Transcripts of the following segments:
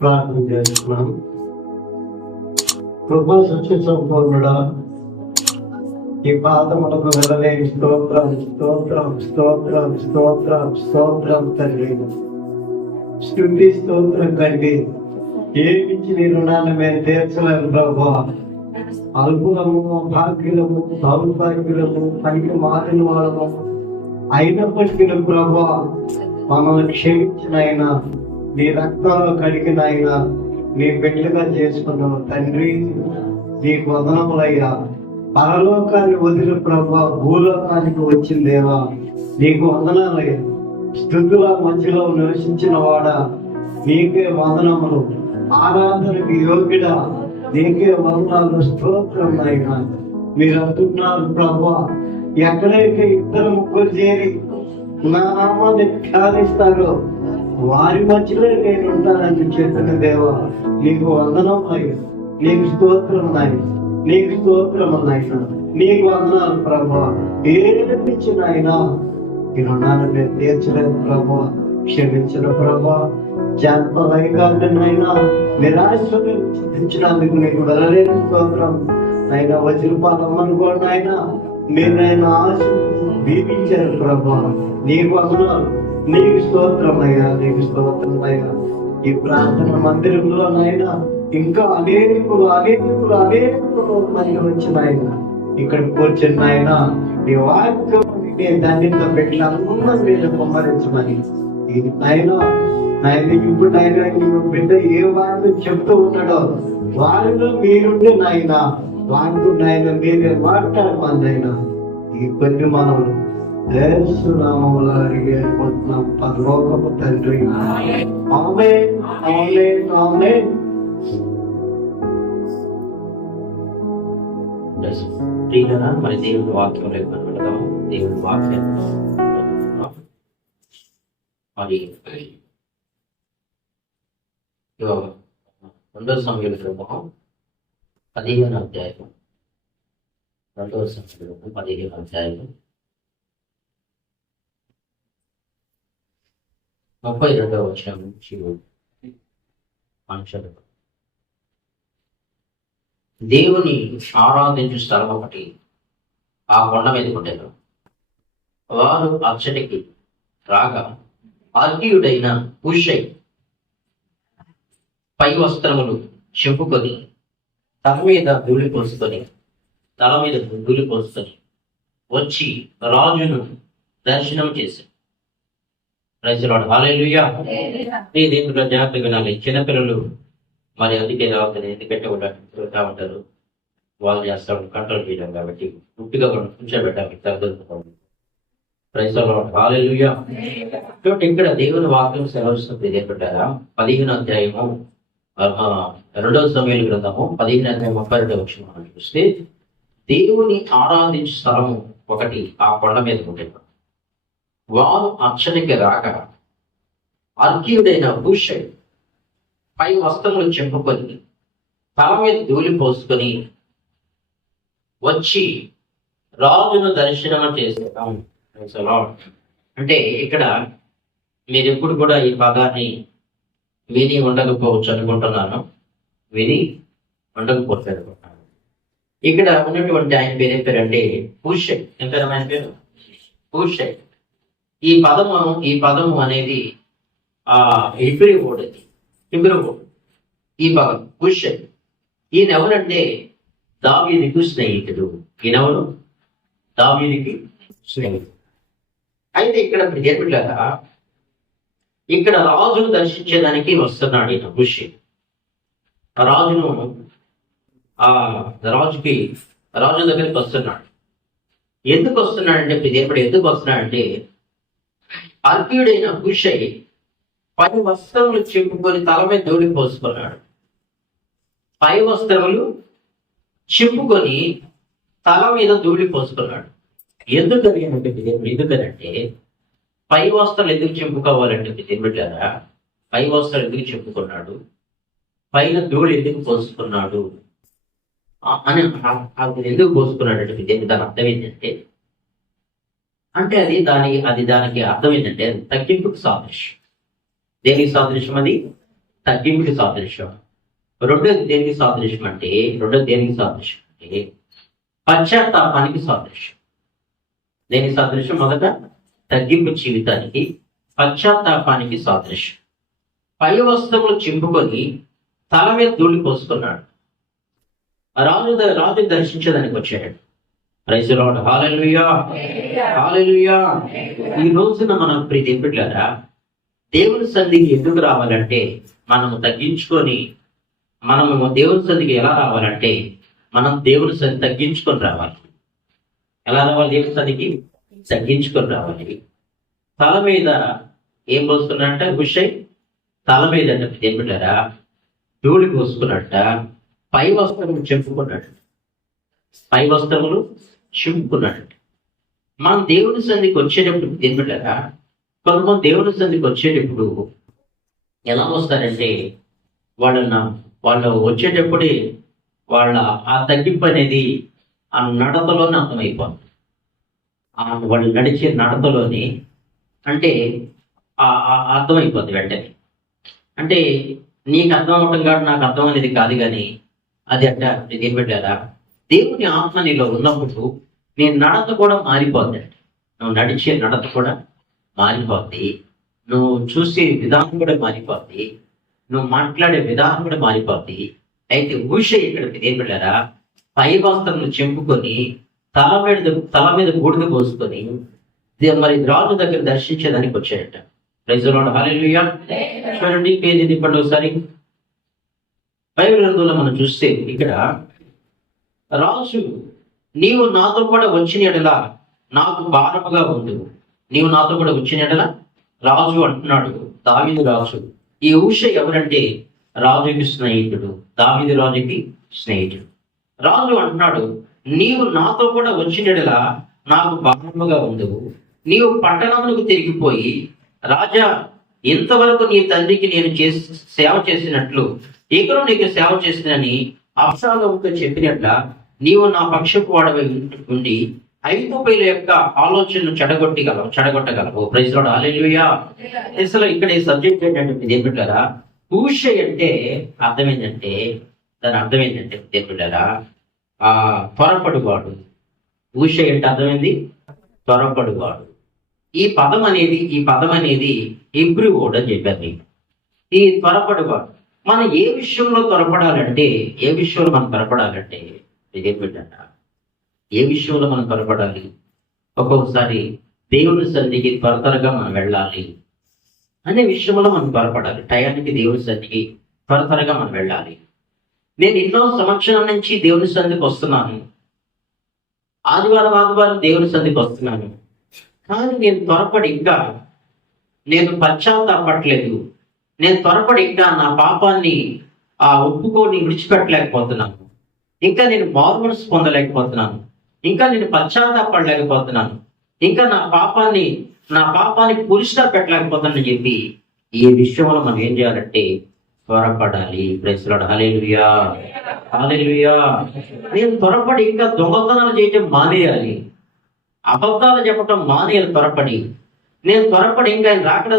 ప్రార్థన చేస్తున్నాం. కృపా సత్య సంపూర్ణుడా, ఈ పాదములకు వెళ్ళలేని స్తోత్రం స్తోత్రం స్తోత్రం స్తోత్రం స్తోత్రం తండ్రి. స్తుతి స్తోత్రం తండ్రి. ఏమిచ్చి నీ రుణాన్ని మేము తీర్చలేము ప్రభా. అల్పులము, భాగ్యులము, దౌర్భాగ్యులము, పనికి మారిన వాళ్ళము అయినప్పటికీ ప్రభా మమ్మల్ని క్షమించిన ఆయన, నీ రక్తంలో కడిగిన ఆయన, నీ బిడ్డగా చేసుకున్నావు తండ్రి. నీకు వదనములయ్యా. పరలోకాన్ని వదిలి ప్రభా భూలోకానికి వచ్చిందేవా, నీకు వందనాలయ్యా. స్థుతుల మధ్యలో నివసించిన వాడా, నీకే వందనములు. ఆరాధనకి యోగ్యుడా, నీకే వందనాలు. స్తోత్రం నాయన. మీరు అంటున్నారు ప్రభా, ఎక్కడైతే ఇద్దరు ముగ్గురు చేరి నా నామాన్ని ధ్యానిస్తారో వారి మధ్యలో నేను ఉంటానని చెప్పిన దేవా, నీకు వందనం అయ్యా. నీకు స్తోత్రం నాయన, నీకు స్తోత్రం నాయన, నీకు వందనాలు ప్రభా. ఏమిచ్చిన ఆయన ఈ రుణాన్ని మేము తీర్చలేదు ప్రభా. క్షమించిన ప్రభా. జాగ్రత్తగా నిరాశను చింతించినందుకు నీకు వెళ్ళలేని స్తోత్రం ఆయన. వజ్రపాలమ్మను కూడా ఆయన మీరు ఆయన ఆశ దీపించారు ప్రభా. నీకు వందనాలు, నీకు స్తోత్రం అయ్యా, నీకు స్తోత్రం అయ్యా. ఈ ప్రార్థన మందిరంలో నాయన ఇంకా అనేకులు అనేకులు అనేకులు మంది వచ్చిన ఆయన ఇక్కడ కూర్చున్న ఆయన నీ వాక్యం ధన్యత పెట్టి అందరం మీద కుమ్మరించమని ఆయన నాయన ఇప్పుడు నాయన నీకు బిడ్డ ఏ వారితో చెప్తూ ఉన్నాడో వారిలో మీరుండి నాయన వారితో నాయన మీరే మాట్లాడమని ఆయన ఈ కొన్ని మనవులు యేసునామములో అడిగేపోతున్నాం పరలోకపు తండ్రి. ఆమేన్ ఆమేన్ ఆమేన్. మరి దేవుడి వాక్యం వెళ్దాము. దేవుడి వాక్యం మరి 2 సమయాల గ్రంథం 15వ అధ్యాయం 2వ సమయాల 15వ అధ్యాయం 32వ వచనం నుంచి మనుషులు దేవుని ఆరాధించు స్థలం ఒకటి ఆ కొండ మీద ఉండేది. వారు అచ్చటికి రాగా అర్కీయుడైన హూషై పై వస్త్రములు చెప్పుకొని తల మీద ధూళి పోసుకొని వచ్చి రాజును దర్శనం చేశాడు. ప్రైజ్లార్డ్, హల్లెలూయా. ఈ దేవుడిలో జాగ్రత్తగా వినాలి. చిన్నపిల్లలు మరి అందుకే రావద్దని, ఎందుకంటే తిరుగుతూ ఉంటారు. వాళ్ళు చేస్తారు కంట్రోల్ చేయడం కాబట్టి గుడ్డిగా కూర్చోబెట్టాలి. తగ్గుతుంది. ప్రైజ్లార్డ్, హల్లెలూయా. ఇక్కడ దేవుని వాక్యం సెలవుస్తుంది. ఏర్పడ్డారా 15వ అధ్యాయము 2వ సమయాల గ్రంథము 15వ అధ్యాయం 32వ వచనం మనం చూస్తే దేవుని ఆరాధించే స్థలం ఒకటి ఆ కొండ మీద ఉండేది. వారు అచ్చటికి రాగా అర్కీయుడైన హూషై పై వస్త్రములు చెప్పుకొని తల మీద ధూళి పోసుకొని వచ్చి రాజును దర్శనం చేసేదాం. అంటే ఇక్కడ మీరు ఎప్పుడు కూడా ఈ పదాన్ని విని ఉండకపోవచ్చు అనుకుంటున్నాను. విని ఉండకపోతే అనుకుంటున్నాను. ఇక్కడ ఉన్నటువంటి ఆయన పేరు ఏం పేరు అంటే హూషై. ఏం పేరు ఆయన పేరు? హూషై. ఈ పదము అనేది హిబ్రూ వర్డ్. ఈ పదం హూషై. ఈయన ఎవరంటే దావీదుకు స్నేహితుడు. ఈయనెవరు? దావీదుకి స్నేహితుడు. అయితే ఇక్కడ ఏమిట్లాగా ఇక్కడ రాజును దర్శించేదానికి వస్తున్నాడు ఈయన హూషై. రాజు దగ్గరికి వస్తున్నాడు. ఎందుకు వస్తున్నాడంటే ఎందుకు వస్తున్నాడంటే అర్కీయుడైన హూషై పై వస్త్రములు చింపుకొని తల మీద ధూళి పోసుకున్నాడు. పై వస్త్రములు చింపుకొని తల మీద ధూళి పోసుకున్నాడు. ఎందుకనంటే పై వస్త్రాలు ఎందుకు చింపుకోవాలంటే దేవుడారా, పై వస్త్రాలు ఎందుకు చింపుకున్నాడు, పైన ధూళి ఎందుకు పోసుకున్నాడు అని ఎందుకు పోసుకున్నాడు అంటే దాని అర్థం ఏంటంటే దానికి అర్థం ఏంటంటే తగ్గింపుకు సాదృశ్యం. దేనికి సాదృశ్యం? అది తగ్గింపుకి సాదృశ్యం. రెండోది దేనికి సాదృశ్యం అంటే పశ్చాత్తాపానికి సాదృశ్యం. దేనికి సాదృశ్యం? మొదట తగ్గింపు జీవితానికి, పశ్చాత్తాపానికి సాదృశ్యం. పై వస్త్రములు చింపుకొని తల మీద ధూళి పోసుకున్నాడు. రాజు దర్శించడానికి వచ్చాడు. Praise the lord. Hallelujah, hallelujah. ఈ రోజున మనం ప్రియదేవులారా, దేవుని సన్నిధికి ఎందుకు రావాలంటే మనము తగ్గించుకొని, మనము దేవుని సన్నిధికి ఎలా రావాలంటే మనం దేవుని సన్నిధి తగ్గించుకొని రావాలి. ఎలా రావాలి? దేవుని సన్నిధికి తగ్గించుకొని రావాలి. తల మీద ఏం పోసుకున్నట్ట? ఉషయ్ తల మీద దేవుడారా ధూళి పోసుకున్నట్ట పై వస్త్రములు చింపుకున్నాడు. మనం దేవుని సన్నిధికి వచ్చేటప్పుడు దేవుడారా, కొంతమంది దేవుని సన్నిధికి వచ్చేటప్పుడు ఎలా వస్తారంటే వాళ్ళు వచ్చేటప్పుడే వాళ్ళ ఆ తగ్గింపు అనేది ఆ నడతలోనే అర్థమైపోతుంది. వాళ్ళు నడిచే నడతలోనే అంటే అర్థమైపోద్ది వెంటనే. అంటే నీకు అర్థం అవటం కాదు, నాకు అర్థం అనేది కాదు, కానీ అది అట్ట ఏం పెట్టారా, దేవుని ఆత్మ నీలో ఉన్నప్పుడు నీ నడత కూడా మారిపోద్ది. నువ్వు నడిచే నడత కూడా మారిపోద్ది, నువ్వు చూసే విధానం కూడా మారిపోద్ది, నువ్వు మాట్లాడే విధానం కూడా మారిపోద్ది. అయితే ఊష ఇక్కడ ఏం పెట్టారా, పై వస్త్రములు చింపుకొని తల మీద బూడిద పోసుకొని మరి రాజు దగ్గర దర్శించేదానికి వచ్చాడట. Praise the lord. హల్లెలూయా. చూడండి, పేజీ తిప్పండి ఒకసారి. బైబిల్ గ్రంథంలో మనం చూస్తే ఇక్కడ రాజు, నీవు నాతో కూడా వచ్చిన ఎడల నాకు భారముగా ఉండు. నీవు నాతో కూడా వచ్చిన ఎడల రాజు అంటున్నాడు, దావీదు రాజు. ఈ ఊష ఎవరంటే రాజుకి స్నేహితుడు, దావీదు రాజుకి స్నేహితుడు. రాజు అంటున్నాడు, నీవు నాతో కూడా వచ్చిన ఎడల నాకు భారముగా ఉండవు. నీవు పట్టణములకు తిరిగిపోయి, రాజా ఇంతవరకు నీ తండ్రికి నేను సేవ చేసినట్లు ఇక్కడ నీకు సేవ చేసినని అబ్షాలోముతో చెప్పినట్ల నీవు నా పక్షపు వాడవై ఉండి ఐగుప్తీయుల యొక్క ఆలోచనను చెడగొట్టగలవు. Praise the lord. హల్లెలూయా. అసలు ఇక్కడ ఈ సబ్జెక్ట్ ఏంటంటే దేవుడారా, ఊష అంటే అర్థం ఏంటంటే, దాని అర్థం ఏంటంటే దేవుడారా, త్వరపడువాడు. ఊష అంటే అర్థమైంది త్వరపడువాడు. ఈ పదం అనేది హీబ్రూ వర్డ్ అని చెప్పారు మీకు. ఈ త్వరపడువాడు మనం ఏ విషయంలో త్వరపడాలంటే, ఏ విషయంలో మనం త్వరపడాలి? ఒక్కొక్కసారి దేవుని సన్నిధికి త్వరగా మనం వెళ్ళాలి అనే విషయంలో మనం త్వరపడాలి. టయానికి దేవుని సన్నిధికి త్వరగా మనం వెళ్ళాలి. నేను ఎన్నో సంవత్సరాల నుంచి దేవుని సన్నిధికి వస్తున్నాను, ఆదివారం దేవుని సన్నిధికి వస్తున్నాను, కానీ నేను త్వరపడి ఇంకా నేను పశ్చాత్తాపడలేదు. నేను త్వరపడి ఇంకా నా పాపాన్ని ఒప్పుకొని విడిచిపెట్టలేకపోతున్నాను. ఇంకా నేను మారుమనసు పొందలేకపోతున్నాను. ఇంకా నేను పశ్చాత్తాపడలేకపోతున్నాను. ఇంకా నా పాపాన్ని పులిస్టా పెట్టలేకపోతున్నానని చెప్పి ఈ విషయంలో మనం ఏం చేయాలంటే త్వరపడాలి. Praise the lord. Hallelujah, hallelujah. నేను త్వరపడి ఇంకా దొంగతనాలు చేయటం మానేయాలి, అబద్ధాలు చెప్పటం మానేయాలి. త్వరపడి ఇంకా ఆయన రాకడ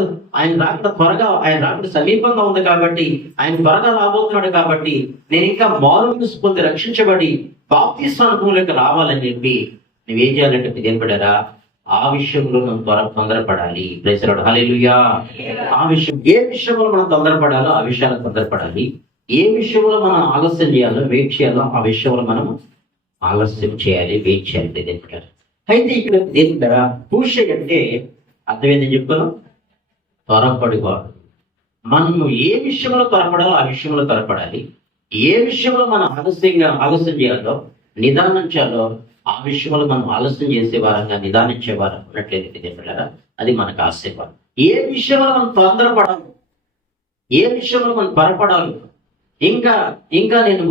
త్వరగా, ఆయన రాకడ సమీపంగా ఉంది కాబట్టి, ఆయన త్వరగా రాబోతున్నాడు కాబట్టి నేను ఇంకా మారుమనసు పొంది రక్షించబడి బాప్తిస్మానికి రావాలని చెప్పి నువ్వేం చేయాలంటే దేనిపడారా, ఆ విషయంలో మనం తొందరపడాలి. Praise the lord. హల్లెలూయా. ఆ విషయం, ఏ విషయంలో మనం తొందరపడాలో ఆ విషయాలకు తొందరపడాలి. ఏ విషయంలో మనం ఆలస్యం చేయాలో, వెయిట్ చేయాలో ఆ విషయంలో మనం ఆలస్యం చేయాలి, వెయిట్ చేయాలి. దేనిపడారు. అయితే ఇక్కడ దేనిపడారా, పూష అంటే అర్థం ఏంటని చెప్పాను, త్వరపడివాడు. మనము ఏ విషయంలో త్వరపడాలో ఆ విషయంలో త్వరపడాలి. ఏ విషయంలో మనం ఆలస్యం చేయాలో, నిదానించాలో ఆ విషయంలో మనం ఆలస్యం చేసే వారంగా, నిదానించే వారం ఉన్నట్లయితే చెప్పారా, అది మనకు ఆశీర్వాదం. ఏ విషయంలో మనం తొందరపడాలి, ఏ విషయంలో మనం త్వరపడాలి. ఇంకా నేను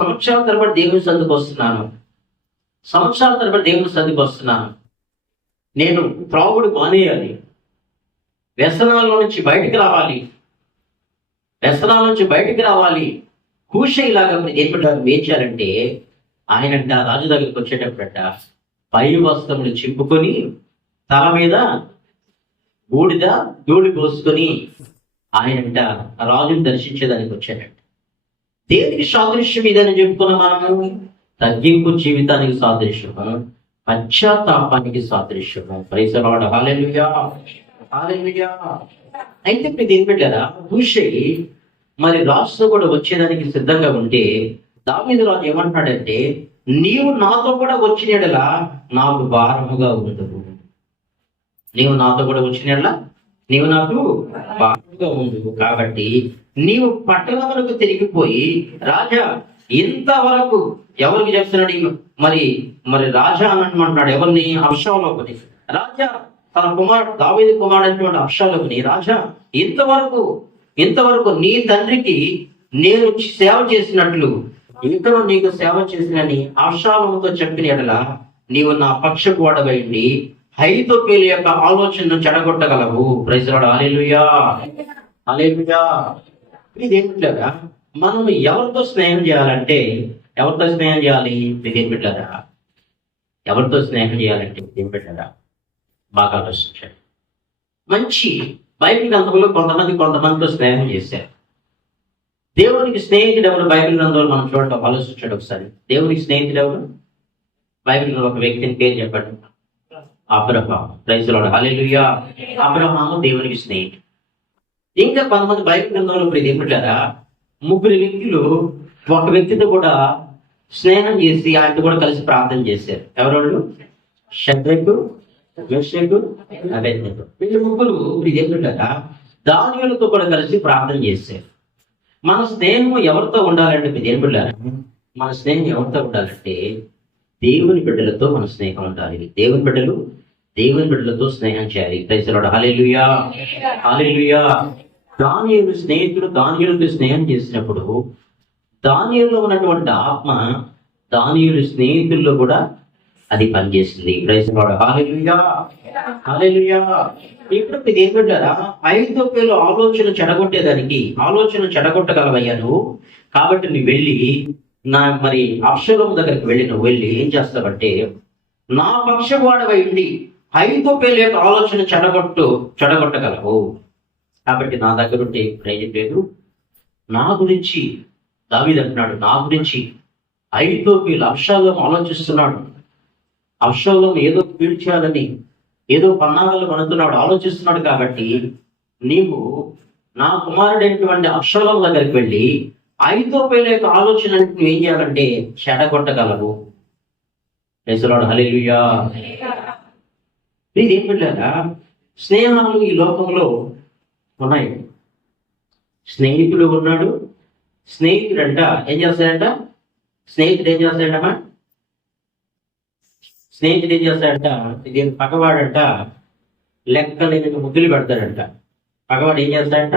సంవత్సరాల తరబడి దేవుని సన్నిధికి వస్తున్నాను, నేను త్రాగుడు మానేయాలి, వ్యసనాల నుంచి బయటికి రావాలి. కూష ఇలాగా ఏర్పడ్డారు. ఏం చేయాలంటే ఆయనంట రాజు దగ్గరికి వచ్చేటప్పుడట పై వస్త్రములు చింపుకొని తల మీద ధూళి పోసుకొని ఆయనంట రాజుని దర్శించేదానికి వచ్చాడంట. దేనికి సాదృశ్యం ఇదని చెప్పుకున్న మనము? తగ్గింపు జీవితానికి సాదృశ్యము, పశ్చాత్తాపానికి సాదృశ్యము. Praise the lord. Hallelujah, hallelujah. అయితే ఇప్పుడు దీని పెట్టారా, హూషై మరి రాజుతో కూడా వచ్చేదానికి సిద్ధంగా ఉంటే దావీదు రాజు ఏమంటాడంటే, నీవు నాతో కూడా వచ్చిన యెడల నాకు భారముగా ఉండదు. నీవు నాతో కూడా వచ్చిన యెడల నీవు నాకు భారముగా ఉండదు. కాబట్టి నీవు పట్టణములకు తిరిగిపోయి రాజా, ఇంతవరకు ఎవరికి చెప్తున్నాడు? మరి మరి రాజా అని అంటున్నాడు. ఎవరిని? అబ్షాలోకుని. రాజా తన కుమారుడు దావీదు కుమారుడైనటువంటి అబ్షాలోకుని, రాజా ఇంతవరకు నీ తండ్రికి నేను సేవ చేసినట్లు ఇతను నీకు సేవ చేసినని అబ్షాలోముతో చెప్పిన యెడల నీవు నా పక్షపు వాడవైండి అహీతోపెలు యొక్క ఆలోచనను చెడగొట్టగలవు. Praise the lord. Hallelujah, hallelujah. ఇదేమిట్లేదా, మనం ఎవరితో స్నేహం చేయాలంటే ఎవరితో స్నేహం చేయాలి? ఇదేం పెట్టారా, ఎవరితో స్నేహం చేయాలంటే ఇదేం పెట్టారా, బాగా ఆలోచించండి. మంచి బైబిల్ గ్రంథంలో కొంతమందితో స్నేహం చేశారు. దేవునికి స్నేహితుడు ఎవరు? బైబిల్ గ్రంథంలో మనం చూడటం ఆలోచించండి ఒకసారి. దేవునికి స్నేహితుడు ఎవరు? బైబిల్ గ్రంథంలో ఒక వ్యక్తిని పేరు చెప్పండి. Abraham. Praise the lord. Hallelujah. Abraham దేవునికి స్నేహితుడు. ఇంకా కొంతమంది బైబిల్ గ్రంథంలో ఇప్పుడు ఇది ఏమిటారా, ముగ్గురు వ్యక్తులు ఒక వ్యక్తితో కూడా స్నేహం చేసి ఆయనతో కూడా కలిసి ప్రార్థన చేశారు. ఎవరు? షద్రకు, మెషకు, అబేద్నెగో. వీళ్ళు ముగ్గురు ఇది ఏమిటారా, దానియేలుతో కూడా కలిసి ప్రార్థన చేశారు. మన స్నేహం ఎవరితో ఉండాలంటే ఇది ఏమిటారా, మన స్నేహం ఎవరితో ఉండాలంటే దేవుని బిడ్డలతో మన స్నేహం ఉండాలి. దేవుని బిడ్డలతో స్నేహం చేయాలి. Praise the lord. Hallelujah, hallelujah. దానియేలు స్నేహితుడు దానియేలుతో స్నేహం చేసినప్పుడు దానియేలులో ఉన్నటువంటి ఆత్మ దానియేలు స్నేహితుల్లో కూడా అది పనిచేసింది. Praise the lord. Hallelujah, hallelujah. ఇప్పుడు ఇది ఏం పెట్టారా, అహీతోపెలు ఆలోచన చెడగొట్టగలవయ్యా నువ్వు. కాబట్టి నువ్వు వెళ్ళి మరి అబ్షాలోము దగ్గరికి నువ్వు వెళ్ళి ఏం చేస్తావంటే, నా పక్షవాడవై ఉండి అహీతోపెలు యొక్క ఆలోచన చెడగొట్టగలవు. కాబట్టి నా దగ్గర ఉంటే ప్రయోజనం లేదు. నా గురించి దావీదు అంటున్నాడు, నా గురించి అహీతోపెలు అబ్షాలోము ఆలోచిస్తున్నాడు. అబ్షాలోము ఏదో పీడ్చేయాలని ఏదో పన్నాగాలు పడుతున్నాడు, ఆలోచిస్తున్నాడు. కాబట్టి నీవు నా కుమారుడైనటువంటి అబ్షాలోము దగ్గరికి వెళ్ళి అహీతోపెలు యొక్క ఆలోచన నువ్వు ఏం చేయాలంటే చెడగొట్టగలవు. Praise the lord. హల్లెలూయా. ఇది ఏం పెట్టారా, స్నేహాలు ఈ లోకంలో ఉన్నాయి. స్నేహితుడు ఉన్నాడు. స్నేహితుడంట ఏం చేస్తాడంట, స్నేహితుడు ఏం చేస్తాడంట, ఇది పగవాడంట లెక్కలేని ముద్దులు పెడతాడంట. పగవాడు ఏం చేస్తాడంట,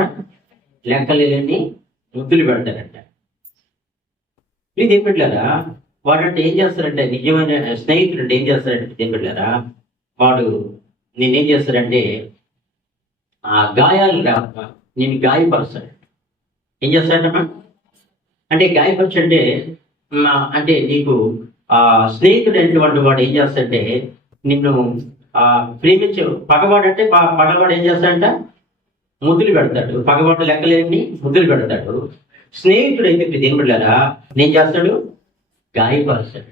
లెక్కలేని ముద్దులు పెడతాడంట. ఇది ఏం పెట్టారా, వాడంటే ఏం చేస్తాడంటే, నిజమైన స్నేహితుడు అంటే ఏం చేస్తాడంటే ఏం పెట్టారా, వాడు నేనేం చేస్తాడంటే ఆ గాయాలు నేను గాయపరుస్తాడు. ఏం చేస్తాడమ్మా అంటే గాయపరచంటే అంటే నీకు ఆ స్నేహితుడు అనేటువంటి వాడు ఏం చేస్తాడంటే నిన్ను ప్రేమించే పగవాడంటే పగవాడు ఏం చేస్తాడంట ముద్దులు పెడతాడు. పగవాడు లెక్కలేని ముద్దులు పెడతాడు. స్నేహితుడు అయితే దేని బిడ్డారా నేను చేస్తాడు, గాయపరుస్తాడు.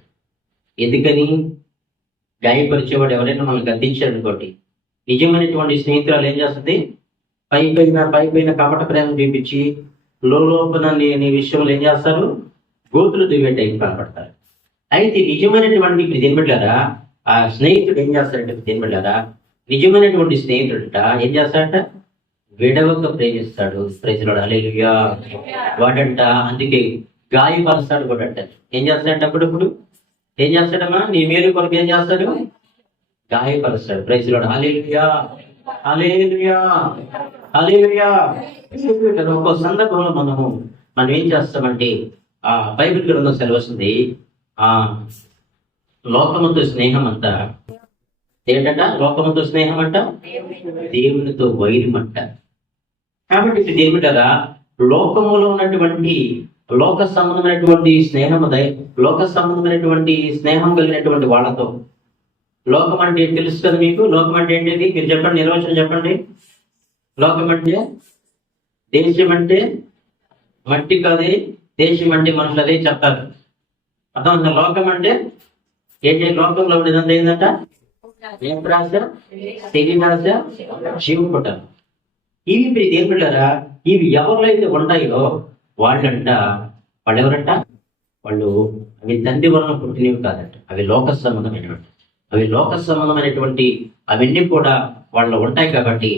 ఎందుకని గాయపరిచేవాడు ఎవరైనా మనల్ని గద్దించాడు అనుకోండి, నిజమైనటువంటి స్నేహితురాలు ఏం చేస్తుంది, పైపైన కపట ప్రేమ చూపించి లోపల నీ విషయంలో ఏం చేస్తారు, గోతులు దివే టైం కనపడతారు. అయితే నిజమైనటువంటి ఇప్పుడు దేనిబడ్డారా ఆ స్నేహితుడు ఏం చేస్తాడంటే దేనిబడ్డారా నిజమైనటువంటి స్నేహితుడంట ఏం చేస్తాడంట విడవక ప్రేమిస్తాడు. Praise the lord. హల్లెలూయా. వాడంట అందుకే గాయపరుస్తాడు కూడా అంట. ఏం చేస్తాడంట అప్పుడు ఏం చేస్తాడమ్మా నీ మేలు కొరకు ఏం చేస్తాడు, గాయపరుస్తాడు. Praise the lord. Hallelujah, hallelujah, hallelujah. ఒక సందర్భంలో మనం ఏం చేస్తామంటే ఆ బైబిల్ గ్రంథం సెలవుస్తుంది, ఆ లోకముతో స్నేహం అంట ఏంటంట, లోకముతో స్నేహం అంట దేవునితో వైరం అంట. కాబట్టి ఇది ఏమిటరా లోకములో ఉన్నటువంటి లోక సంబంధమైనటువంటి స్నేహం కలిగినటువంటి వాళ్ళతో. లోకం అంటే తెలుసు కదా మీకు, లోకం అంటే ఏంటిది మీరు చెప్పండి, నిర్వచనం చెప్పండి. లోకం అంటే దేశం అంటే మట్టి కాదే, దేశం అంటే మనుషులు అదే చెప్తారు. అర్థం. లోకం అంటే ఏంటి? లోకంలో ఉండేదంతా ఏంటంట? నేత్రాశ, శరీరాశ, జీవపుటం. ఇవి ఏం పెట్టారా? ఇవి ఎవరిలో అయితే ఉంటాయో వాళ్ళెవరంట? వాళ్ళు అవి తండ్రి వలన పుట్టినవి కాదంట, అవి లోక సంబంధమైనటువంటి. అవి లోక సంబంధమైనటువంటి అవన్నీ కూడా వాళ్ళు ఉంటాయి. కాబట్టి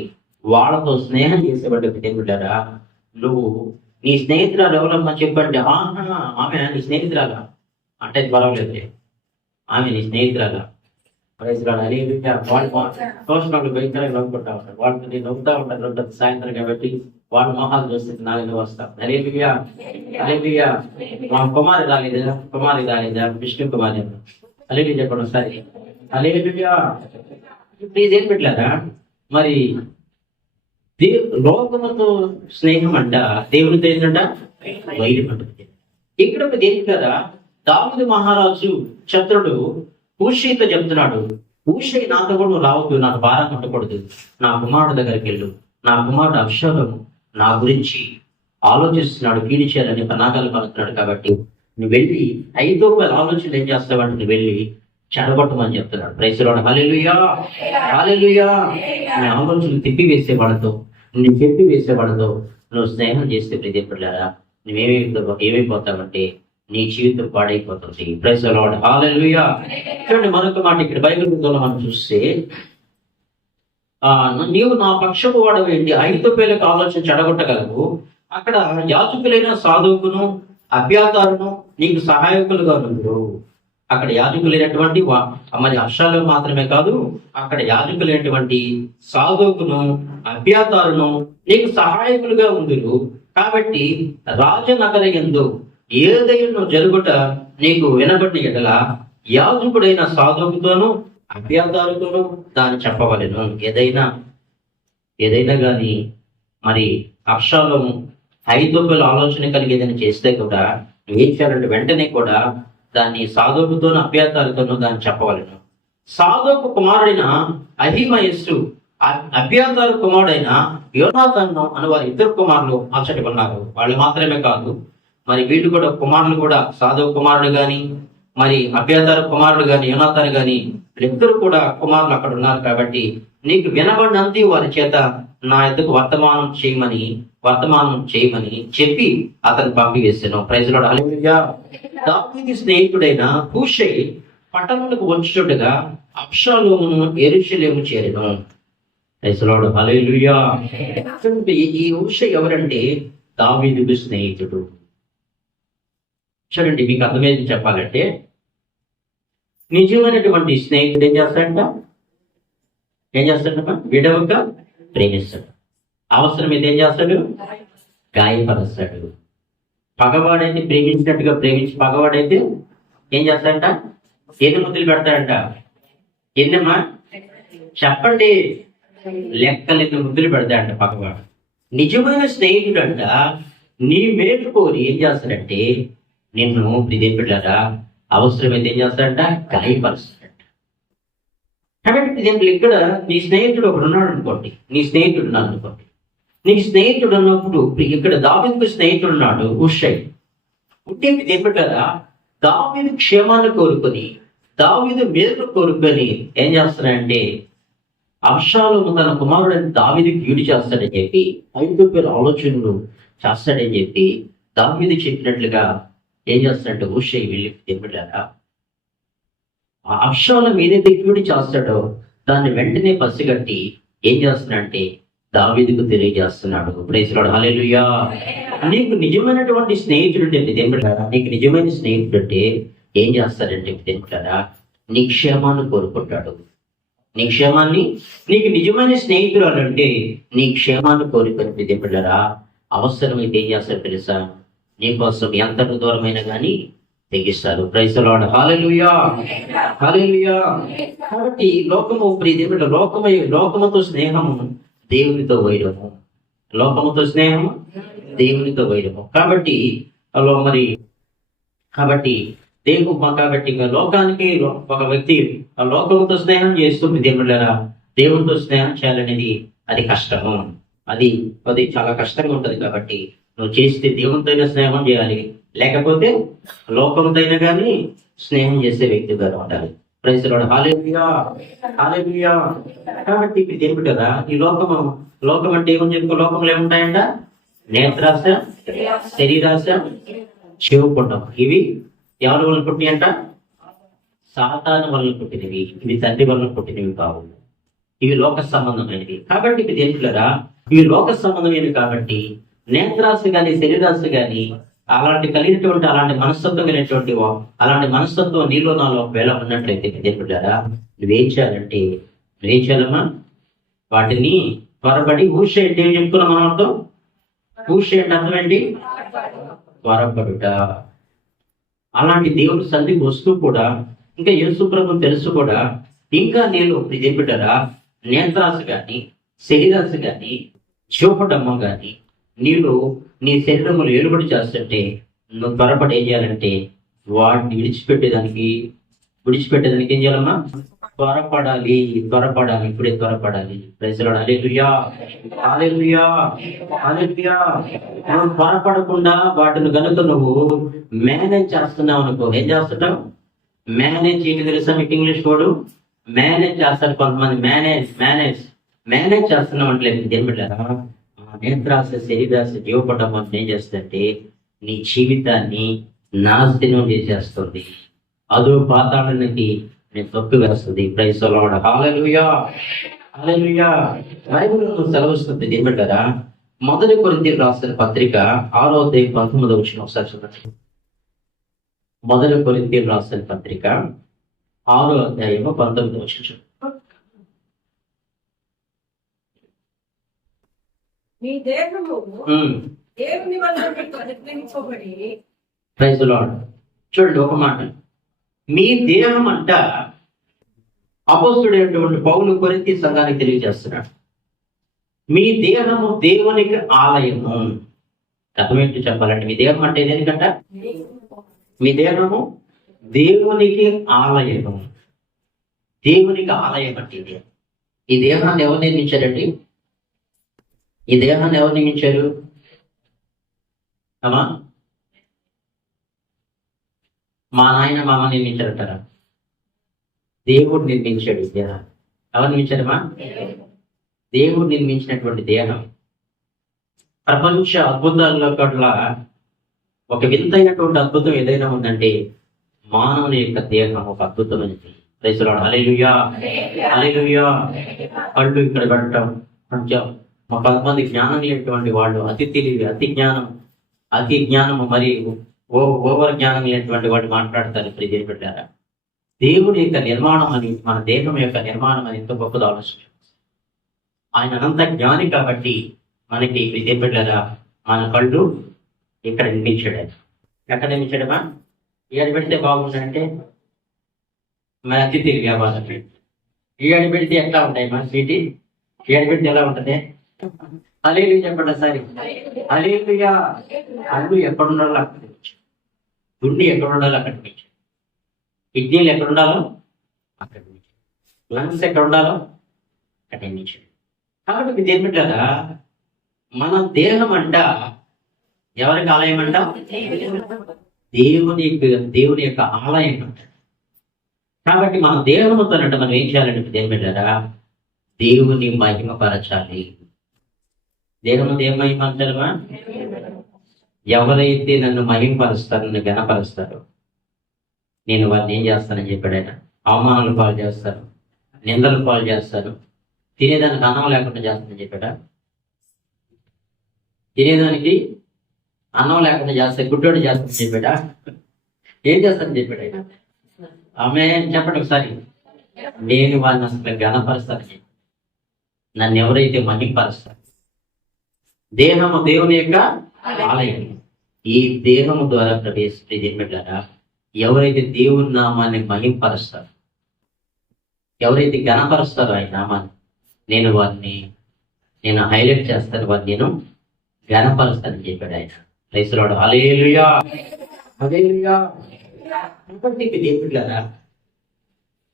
వాళ్ళతో స్నేహం చేసేవాళ్ళు ఏం పెట్టారా? నువ్వు నీ స్నేహితురాలు ఎవరమ్మా చెప్పండి. ఆమె నీ స్నేహితురాలా అంటే పర్వాలేదు, ఆమె నీ స్నేహితురాలా. వాళ్ళు భయంకరంగా నవ్వుకుంటా ఉంటారు, వాళ్ళతో నేను నవ్వుతా ఉంటారు సాయంత్రం. కాబట్టి వాళ్ళ మొహాలు చూస్తే నాలుగు వస్తాం. అలేబియా మా కుమారి రాలేదా విష్ణు కుమారి అలేబి చెప్పండి ఒకసారి. అలేబియా ప్లీజ్ ఏం పెట్టలేదా? మరి లోకముతో స్నేహం అంట, దేవునితో ఏంటంట? వైరం అంటుంది. ఇక్కడ దేని కదా దావీదు మహారాజు శత్రుడు హూషైతో చెప్తున్నాడు, హూషై నాతో కూడా నువ్వు రావద్దు, నాకు భారం ఉండకూడదు, నా కుమారుడు దగ్గరికి వెళ్ళు, నా కుమారుడు అబ్షాలోము నా గురించి ఆలోచిస్తున్నాడు, కీడు చేయాలని పన్నాగాలు పలుకుతున్నాడు. కాబట్టి నువ్వు వెళ్ళి 5,000 ఆలోచనలు ఏం చేస్తావంటే నువ్వు వెళ్ళి చెడగొట్టమని చెప్తున్నాడు. Praise lord. Hallelujah, hallelujah. నీ ఆలోచనలు తిప్పి వేసేవాళ్ళతో, నువ్వు చెప్పి వేసేవాళ్ళతో నువ్వు స్నేహం చేస్తే ప్రతిపడలేరా ఏమైపోతావంటే నీ జీవితం పాడైపోతుంది. Praise lord. హల్లెలూయా. చూడండి మరొక మాట ఇక్కడ బైబిల్ గ్రంథంలో మనం చూస్తే, నీవు నా పక్షపు వాడవేంటి, 5,000 ఆలోచన చెడగొట్టగలవు. అక్కడ యాజకులైన సాధువుకును అభ్యాతారును నీకు సహాయకులుగా ఉన్నారు. అక్కడ యాజకులైనటువంటి మరి అర్షాలు మాత్రమే కాదు, అక్కడ యాజకులైనటువంటి సాధువుకును అభ్యాతారును నీకు సహాయకులుగా ఉందిరు. కాబట్టి రాజనగర యందు ఏదైనా జరుగుట నీకు వినబడిన ఎడల యాజకుడైన సాధువుతోనూ అభ్యాతారుతోనూ దాన్ని చెప్పవలెను. ఏదైనా కానీ మరి అర్షాలోము 5,000 ఆలోచన కలిగి ఏదైనా చేస్తే కూడా ఏం చేయాలంటే వెంటనే కూడా దాన్ని సాధోకుతోనూ అభ్యాతారుతోనూ దాన్ని చెప్పవలను. సాధోకు కుమారుడైన అహిమయస్సు, అభ్యాతారు కుమారుడైన యోనాతాను అని వారి 2 కుమారులు అచ్చటి ఉన్నారు. వాళ్ళు మాత్రమే కాదు, మరి వీళ్ళు కూడా కుమారులు కూడా, సాధో కుమారుడు గాని మరి అభ్యాతారు కుమారుడు గాని యోనాతాను గాని వీళ్ళిద్దరు కూడా కుమారులు అక్కడ ఉన్నారు. కాబట్టి నీకు వినబడినంత వారి చేత నా ఎద్దుకు వర్తమానం చేయమని చెప్పి అతను పంపివేశాను. Praise lord. హల్లెలూయా. దావీదు స్నేహితుడైన హూషై పట్టణములకు వచ్చుచుండగా అబ్షాలోమును యెరూషలేము చేరెను. Praise lord. హల్లెలూయా. ఈ హూషై ఎవరంటే దావీదుకు స్నేహితుడు. చూడండి మీకు అర్థమైంది చెప్పాలంటే, నిజమైనటువంటి స్నేహితుడు ఏం చేస్తాడంట? విడవక ప్రేమిస్తాడు. అవసరమైతే ఏం చేస్తాడు? గాయపరుస్తాడు. పగవాడైతే ప్రేమించినట్టుగా ప్రేమించి పగవాడైతే ఏం చేస్తాడంట? ఎన్ని ముద్దులు పెడతాడంట? ఎన్నమ్మా చెప్పండి, లెక్కలెన్ని ముద్దులు పెడతాడంట పగవాడు. నిజమైన స్నేహితుడు అంట నీ మేలు కోరి ఏం చేస్తాడంటే నిన్ను ప్రిదేపిడ్డారా అవసరమైతే ఏం చేస్తాడంట? గాయపరుస్తాడంట. కాబట్టి దీంట్లో ఇక్కడ నీ స్నేహితుడు ఒకడు ఉన్నాడు అనుకోండి, నీ స్నేహితుడు ఉన్నాడు అనుకోండి. నీ స్నేహితుడు అన్నప్పుడు ఇక్కడ దావీదుకు స్నేహితుడు ఉన్నాడు హూషై. పుట్టింది ఏమిటారా? దావీదు క్షేమాన్ని కోరుకొని, దావీదు మేలు కోరుకొని ఏం చేస్తాడంటే అబ్షాలోము తన కుమారుడని దావీదుకి కీడు చేస్తాడని చెప్పి 5,000 ఆలోచనలు చేస్తాడని చెప్పి దావీదు చెప్పినట్లుగా ఏం చేస్తాడంటే హూషై వెళ్ళి ఏమిటారా ఆ అబ్షాలోము ఏదైతే కీడు చేస్తాడో దాన్ని వెంటనే పసిగట్టి ఏం చేస్తున్నాడంటే దావీదుకు తెలియజేస్తున్నాడు. Praise lord. హల్లెలూయా. నీకు నిజమైనటువంటి స్నేహితుడు అంటే ఏమిటారా? నీకు నిజమైన స్నేహితుడు అంటే ఏం చేస్తాడంటే ఏమిటారా? నీ క్షేమాన్ని కోరుకుంటాడు. నీ క్షేమాన్ని, నీకు నిజమైన స్నేహితుడు అంటే నీ క్షేమాన్ని కోరుకుని ఏమిటారా? అవసరమైతే ఏం చేస్తాడు తెలుసా? నీకోసం ఎంత దూరమైనా కానీ తెగిస్తారు. Praise lord. Hallelujah, hallelujah. కాబట్టి లోకము ప్రియదేవుడు, లోకముతో స్నేహము దేవునితో వైరము, లోకముతో స్నేహము దేవునితో వైరము. కాబట్టి లోకానికి ఒక వ్యక్తి ఆ లోకముతో స్నేహం చేస్తూ దేవుళ్ళరా దేవునితో స్నేహం చేయాలనేది అది కష్టము, అది అది చాలా కష్టంగా ఉంటది. కాబట్టి నువ్వు చేస్తే దేవునితోనే స్నేహం చేయాలి, లేకపోతే లోకంతో కానీ స్నేహం చేసే వ్యక్తిగా ఉండాలి. Praise the lord. Hallelujah, hallelujah. కాబట్టి ఇప్పుడు దేవుడు కదా, ఈ లోకం అంటే ఏమని చెప్పు, లోకంలో ఏముంటాయంట? నేత్రాశ, శరీరాశ, శివపుండం. ఇవి ఎవరి వల్ల పుట్టినాయంట? సాతాను వల్ల పుట్టినవి. ఇవి తండ్రి వల్ల పుట్టినవి కావు. ఇవి లోక సంబంధమైనవి. కాబట్టి ఇది తెలుసులరా, ఇవి లోక సంబంధమైనవి. కాబట్టి నేత్రాశ గాని, శరీరాశ గాని అలాంటి కలిగినటువంటి, అలాంటి మనస్తత్వం కలిగినటువంటి, అలాంటి మనస్తత్వం నీలో నాలో ఒకవేళ ఉన్నట్లయితే తెలుసులరా, నువ్వేం చేయాలమ్మా? వాటిని త్వరపడి ఊషేయండి. ఏం చెప్పుకున్నాం మనతో? ఊషేయండి అర్థం ఏంటి? త్వరపడుట. అలాంటి దేవుని సన్నిధికి వస్తూ కూడా, ఇంకా యేసు ప్రభువుని తెలుసు కూడా, ఇంకా నేను చెప్పారా, నేత్రాశ గాని, శరీరాశ గాని, చూపడమ్మ గాని నీళ్ళు నీ శరీరములు ఏలుబడి చేస్తుంటే నువ్వు త్వరపడి ఏం చేయాలంటే వాటిని విడిచిపెట్టేదానికి ఏం చేయాలమ్మా? త్వరపడాలి. ఇప్పుడే త్వరపడాలి. Praise the lord. Hallelujah, hallelujah, hallelujah. నువ్వు త్వరపడకుండా వాటిని కనుక నువ్వు మేనేజ్ చేస్తున్నావు అనుకో, ఏం చేస్తున్నావు? మేనేజ్ ఏంటి తెలుసా మీకు? ఇంగ్లీష్ వాడు మేనేజ్ చేస్తారు కొంతమంది. మేనేజ్ చేస్తున్నాం అంటే ఏం పెట్టారా? నేత్రాశ, శరీరాశ, జీవపడడం అంటే ఏం చేస్తుందంటే నీ జీవితాన్ని నాశనం చేసేస్తుంది. అదో పాతాళానికి నేను తొక్కు వేస్తుంది. Praise the lord. Hallelujah, hallelujah. బైబిల్లో సెలవుస్తుంది ఏం పెట్టారా? 1 కొరింథీయులకు రాసిన పత్రిక 6వ అధ్యాయం 19వ వచనం ఒకసారి చూడండి. 1 కొరింథీయులకు రాసిన పత్రిక 6వ అధ్యాయం 19వ వచనం. మీ దేహము దేవుని వల్ల ప్రతిష్ఠించబడి. Praise the lord. చూడండి ఒక మాట, మీ దేహం అంట అపొస్తలుడైనటువంటి పౌలు కొరింథీ సంఘానికి తెలియజేస్తున్నాడు. మీ దేహము దేవునికి ఆలయము. అర్థమేంటి చెప్పాలంటే, మీ దేహం అంటే దేనికంట? మీ దేహము దేవునికి ఆలయము. దేవునికి ఆలయం అంటే ఇది. ఈ దేహాన్ని ఎవరు నిర్మించారండి? ఈ దేహాన్ని ఎవరు నిర్మించారు అమ్మా? మా నాయన మా అమ్మ నిర్మించారంటారా? దేవుడు నిర్మించాడు ఈ దేహాన్ని. ఎవరు నిర్మించారమ్మా? దేవుడు నిర్మించినటువంటి దేహం. ప్రపంచ అద్భుతాల్లో కల్లా ఒక వింతైనటువంటి అద్భుతం ఏదైనా ఉందంటే మానవుని యొక్క దేహం ఒక అద్భుతమైనది. Praise the lord. Hallelujah, hallelujah. కళ్ళు ఇక్కడ పెట్టడం, కొంచెం మా 10 మంది జ్ఞానం లేనటువంటి వాళ్ళు, అతి తెలివి, అతి జ్ఞానము మరియు ఓవర్ జ్ఞానం లేనటువంటి వాళ్ళు మాట్లాడతారు. ఇప్పుడు ఇదేం పెట్టారా? దేవుడి యొక్క నిర్మాణం అని, మన దేహం యొక్క నిర్మాణం అని ఎంతో గొప్పది ఆలోచన. ఆయన అనంత జ్ఞాని కాబట్టి మనకి ఇప్పుడు ఇదేం పెట్టారా? మన కళ్ళు ఇక్కడ నిర్మించాడు. ఆయన ఎక్కడ నిర్మించాడమ్మా? ఇక్కడ పెడితే బాగుందంటే మన అతి తెలివి వ్యాపారం. ఈడ పెడితే ఎట్లా ఉంటాయి మన సీటీ? ఈడ పెడితే ఎలా ఉంటుంది? హల్లెలూయా చెప్పండి సరే. హల్లెలూయా. కళ్ళు ఎక్కడ ఉండాలో అక్కడ నిర్మించాడు. గుండె ఎక్కడ ఉండాలో అక్కడ నిర్మించాడు. కిడ్నీలు ఎక్కడ ఉండాలో అక్కడ నిర్మించాడు. లంగ్స్ ఎక్కడ ఉండాలో అక్కడ నిర్మించాడు. కాబట్టి ఇది ఏమిటరా? మన దేహం అంట ఎవరికి ఆలయం అంట? దేవుని యొక్క ఆలయం అంట. కాబట్టి మన దేహముతోనంట మనం ఏం చేయాలంటే ఏమిటరా? దేవుని మహిమపరచాలి. దేహము దేవ మహిమ అంటారమా? ఎవరైతే నన్ను మహిమపరుస్తారో, నన్ను ఘనపరుస్తారో నేను వారిని ఏం చేస్తానని చెప్పాడు ఆయన. అవమానాలు పాలు చేస్తాను, నిందలు పాలు చేస్తాను, తినేదానికి అన్నం లేకుండా చేస్తానని చెప్పాడా? తినేదానికి అన్నం లేకుండా చేస్తా, గుడ్డోడు చేస్తానని చెప్పాడా? ఏం చేస్తానని చెప్పాడు ఆయన. ఆమె చెప్పండి ఒకసారి. నేను వారిని అసలు ఘనపరుస్తాను. నన్ను ఎవరైతే మహింపరుస్తారు. దేహము దేవుని యొక్క ఆలయం. ఈ దేహము ద్వారా ప్రవేశించారా? ఎవరైతే దేవుని నామాన్ని మహింపరుస్తారో, ఎవరైతే ఘనపరుస్తారో ఆయన నామాన్ని, నేను హైలైట్ చేస్తాను, వారిని నేను ఘనపరుస్తానని చెప్పాడు ఆయన. Praise the lord. Hallelujah, hallelujah. దేవుడా,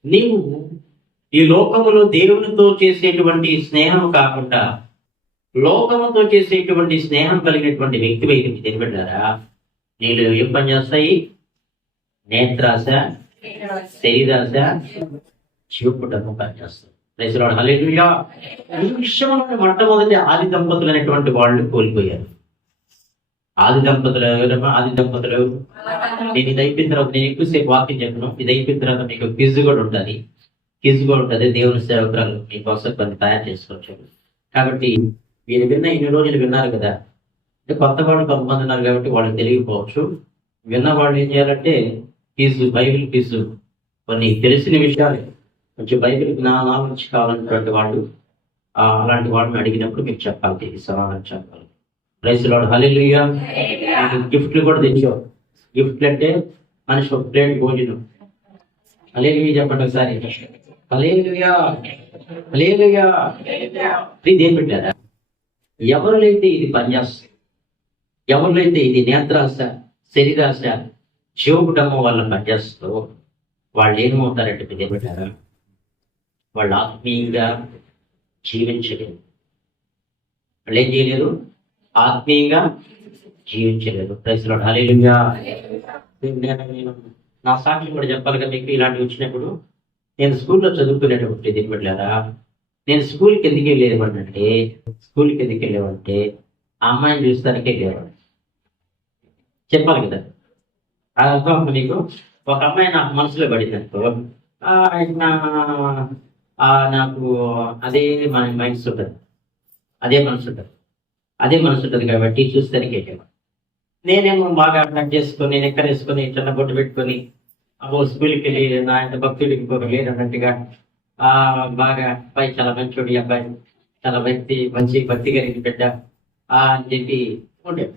నీవు ఈ లోకములో దేవునితో చేసేటువంటి స్నేహం కాకుండా లోకముతో చేసేటువంటి స్నేహం కలిగినటువంటి వ్యక్తి వైపు తినబడ్డారా నీళ్ళు ఏం పని చేస్తాయి? నేత్రాశ, శరీరాశ, జీవపుటము పనిచేస్తాయి. ప్రైజ్ హల్లెలూయా. ఈ విషయంలో మొట్టమొదటి ఆది దంపతులు అనేటువంటి వాళ్ళు కోల్పోయారు. ఆది దంపతులు ఎవరు? నేను ఇది అయిపోయిన తర్వాత నేను ఎక్కువసేపు వాక్యం చెప్పను. ఇది అయిపోయిన తర్వాత మీకు క్విజ్ కూడా ఉంటుంది. దేవుని సేవకురాలు మీకోసం కొన్ని తయారు చేసుకోవచ్చు. కాబట్టి మీరు ఇన్ని రోజులు విన్నారు కదా, అంటే కొత్త వాళ్ళు కొంతమంది ఉన్నారు కాబట్టి వాళ్ళకి తెలియకపోవచ్చు. విన్న వాళ్ళు ఏం చేయాలంటే బైబిల్ క్విజ్ కొన్ని తెలిసిన విషయాలు, కొంచెం బైబిల్ నాలెడ్జ్ కావాలన్నటువంటి వాళ్ళు అలాంటి వాళ్ళని అడిగినప్పుడు మీరు చెప్పాలి, సమాధానం చెప్పాలి. ప్రైజ్ లార్డ్ హల్లెలూయా. గిఫ్ట్లు కూడా తెచ్చావు. గిఫ్ట్లు అంటే మనిషి ఒక ప్లేట్ భోజనం. హల్లెలూయా చెప్పండి ఒకసారి. హల్లెలూయా, హల్లెలూయా. ఇది ఏం పెట్టారా? ఎవరిలైతే ఇది పనిచేస్తుంది, ఎవరిలైతే ఇది నేత్రాశ, శరీరాశ, జీవపుటము వల్ల పనిచేస్తుందో వాళ్ళు ఏమవుతారంటే ఇది ఏం పెట్టారా? వాళ్ళు ఆత్మీయంగా జీవించలేరు. వాళ్ళు ఏం చేయలేరు? ఆత్మీయంగా జీవించలేదు. ప్రైజ్ లార్డ్ హల్లెలూయా. నేను నా సాక్షి కూడా చెప్పాలి కదా మీకు. ఇలాంటివి వచ్చినప్పుడు నేను స్కూల్లో చదువుకునేటప్పుడు దీని పెట్టారా, నేను స్కూల్కి ఎందుకు వెళ్ళేవాడంటే ఆ అమ్మాయిని చూస్తానికే వెళ్ళేవాడు. చెప్పాలి కదా. మీకు ఒక అమ్మాయి నాకు మనసులో పడింది అనుకో, నాకు అదే మైండ్స్ ఉంటుంది, అదే మనసు ఉంటుంది కాబట్టి చూస్తానికి వెళ్ళేవాడు. నేనేమో బాగా కట్ చేసుకొని ఎక్కరేసుకొని చిన్న బొట్టు పెట్టుకొని స్కూల్కి వెళ్ళి నా ఇంత భక్తుడికి ఇంకొక లేరు అన్నట్టుగా బాగా అబ్బాయి చాలా మంచోడి, అబ్బాయి చాలా మంచి భక్తి కలిగి బిడ్డ అని చెప్పి ఉండేది.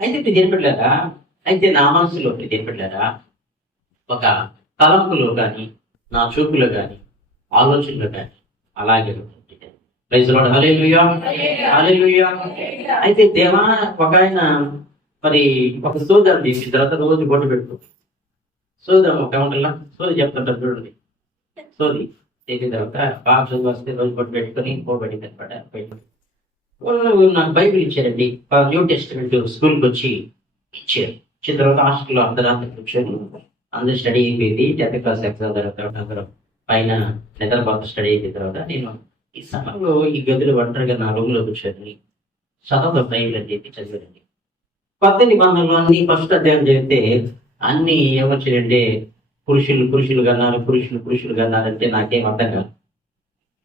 అయితే ఇప్పుడు తినపెట్టలేదా? అయితే నా మనసులో తినపెట్టలేదా? ఒక తలంపులో కానీ, నా చూపులో కానీ, ఆలోచనలో కానీ అలాగే ఉంటుంది. Praise lord hallelujah, hallelujah. అయితే దేవా ఒక ఆయన మరి ఒక సోదరు తీసిన తర్వాత రోజు బొట్టు పెట్టుకో. సోదరు ఒక ఏమంటారా, సోది చెప్తుంటారు చూడండి. సోది చేసిన తర్వాత బాగా చదువు వస్తే రోజు బొట్టు పెట్టుకొని పోబడింది అనమాట. నాకు బైబిల్ ఇచ్చారండి, న్యూ టెస్టిమెంట్ స్కూల్కి వచ్చి ఇచ్చారు. ఇచ్చిన తర్వాత హాస్టల్లో అర్ధరాత్రి కూర్చొని అందరూ స్టడీ అయిపోయింది. 10th క్లాస్ ఎగ్జామ్ తర్వాత అందరూ పైన నిద్రపోత స్టడీ అయిపోయిన తర్వాత నేను ఈ సమయంలో ఈ గదిలో ఒంటరిగా నా రూమ్లో కూర్చొని చదవ బైబిల్ అని చెప్పి చదివారండి. కొత్త నిబంధనలు అన్ని ఫస్ట్ అధ్యాయం చదివితే అన్ని ఏమొచ్చాయంటే పురుషులు కన్నారంటే నాకేం అర్థం కాదు.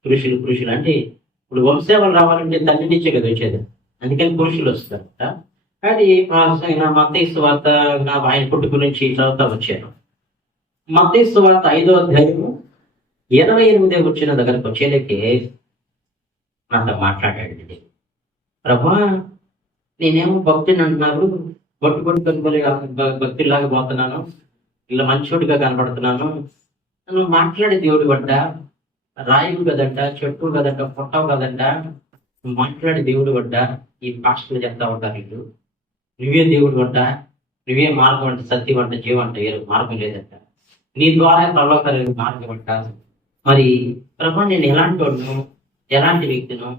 పురుషులు అంటే ఇప్పుడు వంశావళి రావాలంటే తల్లి నుంచే కదా వచ్చేది, అందుకని పురుషులు వస్తారు. కానీ మత్తయి సువార్త ఆయన పుట్టుక నుంచి చదువుతా వచ్చాను. మత్తయి సువార్త 5వ అధ్యాయము 28వ వచ్చిన దగ్గరకు వచ్చేలకి నాతో మాట్లాడాడు. ప్రభా నేనేమో భక్తిని అంటున్నారు, కొట్టుకొని భక్తిలాగా పోతున్నాను, ఇలా మంచోడిగా కనపడుతున్నాను, నువ్వు మాట్లాడే దేవుడు పడ్డ, రాయుడు కదంట, చెట్టు కదంట, పుట్టవు కదంట, నువ్వు మాట్లాడే దేవుడు పడ్డ, ఈ పాస్టర్లు చెప్తా ఉంటారు వీళ్ళు, నువ్వే దేవుడు పడ్డ, నువ్వే మార్గం అంటే, సత్యం అంటే, జీవం అంటే వేరు మార్గం లేదంట, నీ ద్వారా పర్వకాల మార్గం అంట. మరి ప్రభు నేను ఎలాంటి వాడును, ఎలాంటి వ్యక్తిను,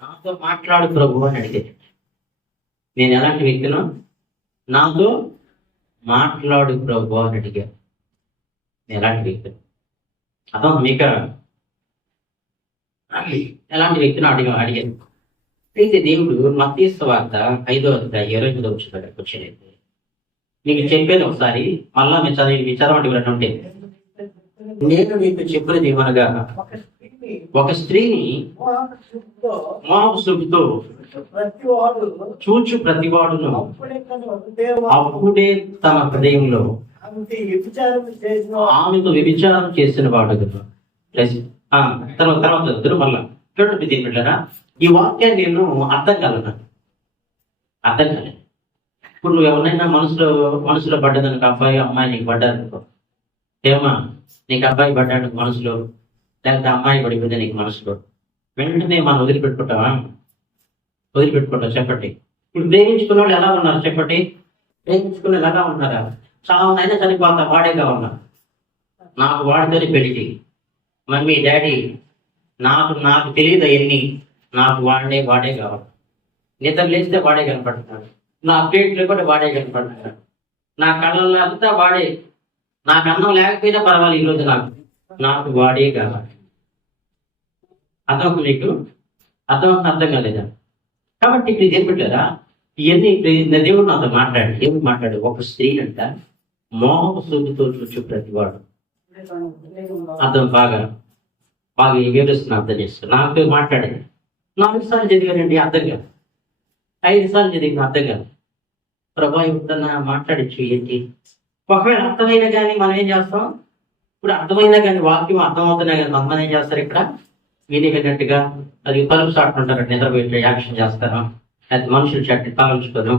నాతో మాట్లాడు ప్రభు అని అడిగాను. నేను ఎలాంటి వ్యక్తిను, నాతో మాట్లాడు ప్రభు అని అడిగాను. నేను ఎలాంటి వ్యక్తిని అర్థం మీకు, ఎలాంటి వ్యక్తిని అడిగాను. అయితే దేవుడు మత్తయి సువార్త 5వ అధ్యాయం 28వ వచనం వచ్చేది. మీకు చెప్పేది ఒకసారి మళ్ళా మీరు చదవండి ఉంటే. నేను మీకు చెప్పినది ఏమనగా, ఒక స్త్రీని మోహపు చూపుతో చూచు ప్రతివాడును అప్పుడే తన హృదయంలో ఆమెతో వ్యభిచారం చేసిన వాడు. తర్వాత మళ్ళా చూడండి దీనిరా, ఈ వాక్యాన్ని నేను అర్థం కాలేదు. ఇప్పుడు నువ్వు ఎవరైనా మనసులో పడ్డదనుకో, అబ్బాయి అమ్మాయి నీకు పడ్డారనుకో, ఏమా నీకు అబ్బాయి పడ్డాడు మనసులో, లేకపోతే అమ్మాయి పడిపోయింది నీకు మనసులో, వెంటనే మనం వదిలిపెట్టుకుంటావా? చెప్పండి. ఇప్పుడు ప్రేమించుకున్న వాళ్ళు ఎలా ఉన్నారు చెప్పండి? ప్రేమించుకున్న ఎలా ఉన్నారా? చాలానైనా చనిపోతా వాడేగా ఉన్నారు. నాకు వాడితోనే పెళ్లి, మమ్మీ డాడీ నాకు తెలియదు అవన్నీ, నాకు వాడే కావాలి. నిద్ర లేస్తే వాడే కనపడుతున్నాడు. నా ప్లేట్లో కూడా వాడే కనపడుతున్నాడు. నా కళ్ళల్లో అంతా వాడే. నాకు అన్నం లేకపోయినా పర్వాలేదు ఈరోజు నాకు వాడే కావాలి. అర్థం మీకు అర్థం కాలేదా? కాబట్టి ఇప్పుడు ఇది ఏమిటారా ఇవన్నీ దేవుడు నాతో మాట్లాడు ఒక స్త్రీ అంట మోహపు సూపుతో చూచు ప్రతివాడు. అర్థం బాగా వివరిస్తున్నా, అర్థం చేస్తున్నా. నాతో మాట్లాడేది 4 సార్లు చదివానండి, అర్థం కాదు. 5 సార్లు చదివిన అర్థం కాదు. ప్రభా ఎప్పుడన్నా మాట్లాడచ్చు ఏంటి? ఒకవేళ అర్థమైనా కానీ మనం ఏం చేస్తాం? ఇప్పుడు అర్థమైనా కానీ వాక్యం అర్థమవుతున్నా కానీ మనం ఏం చేస్తారు? ఇక్కడ వినివినట్టుగా అది తలుపు సాటుకుంటారు, నిద్రపోయి యాక్షన్ చేస్తాను. అది మనుషులు చెట్టు తలంచుకోను,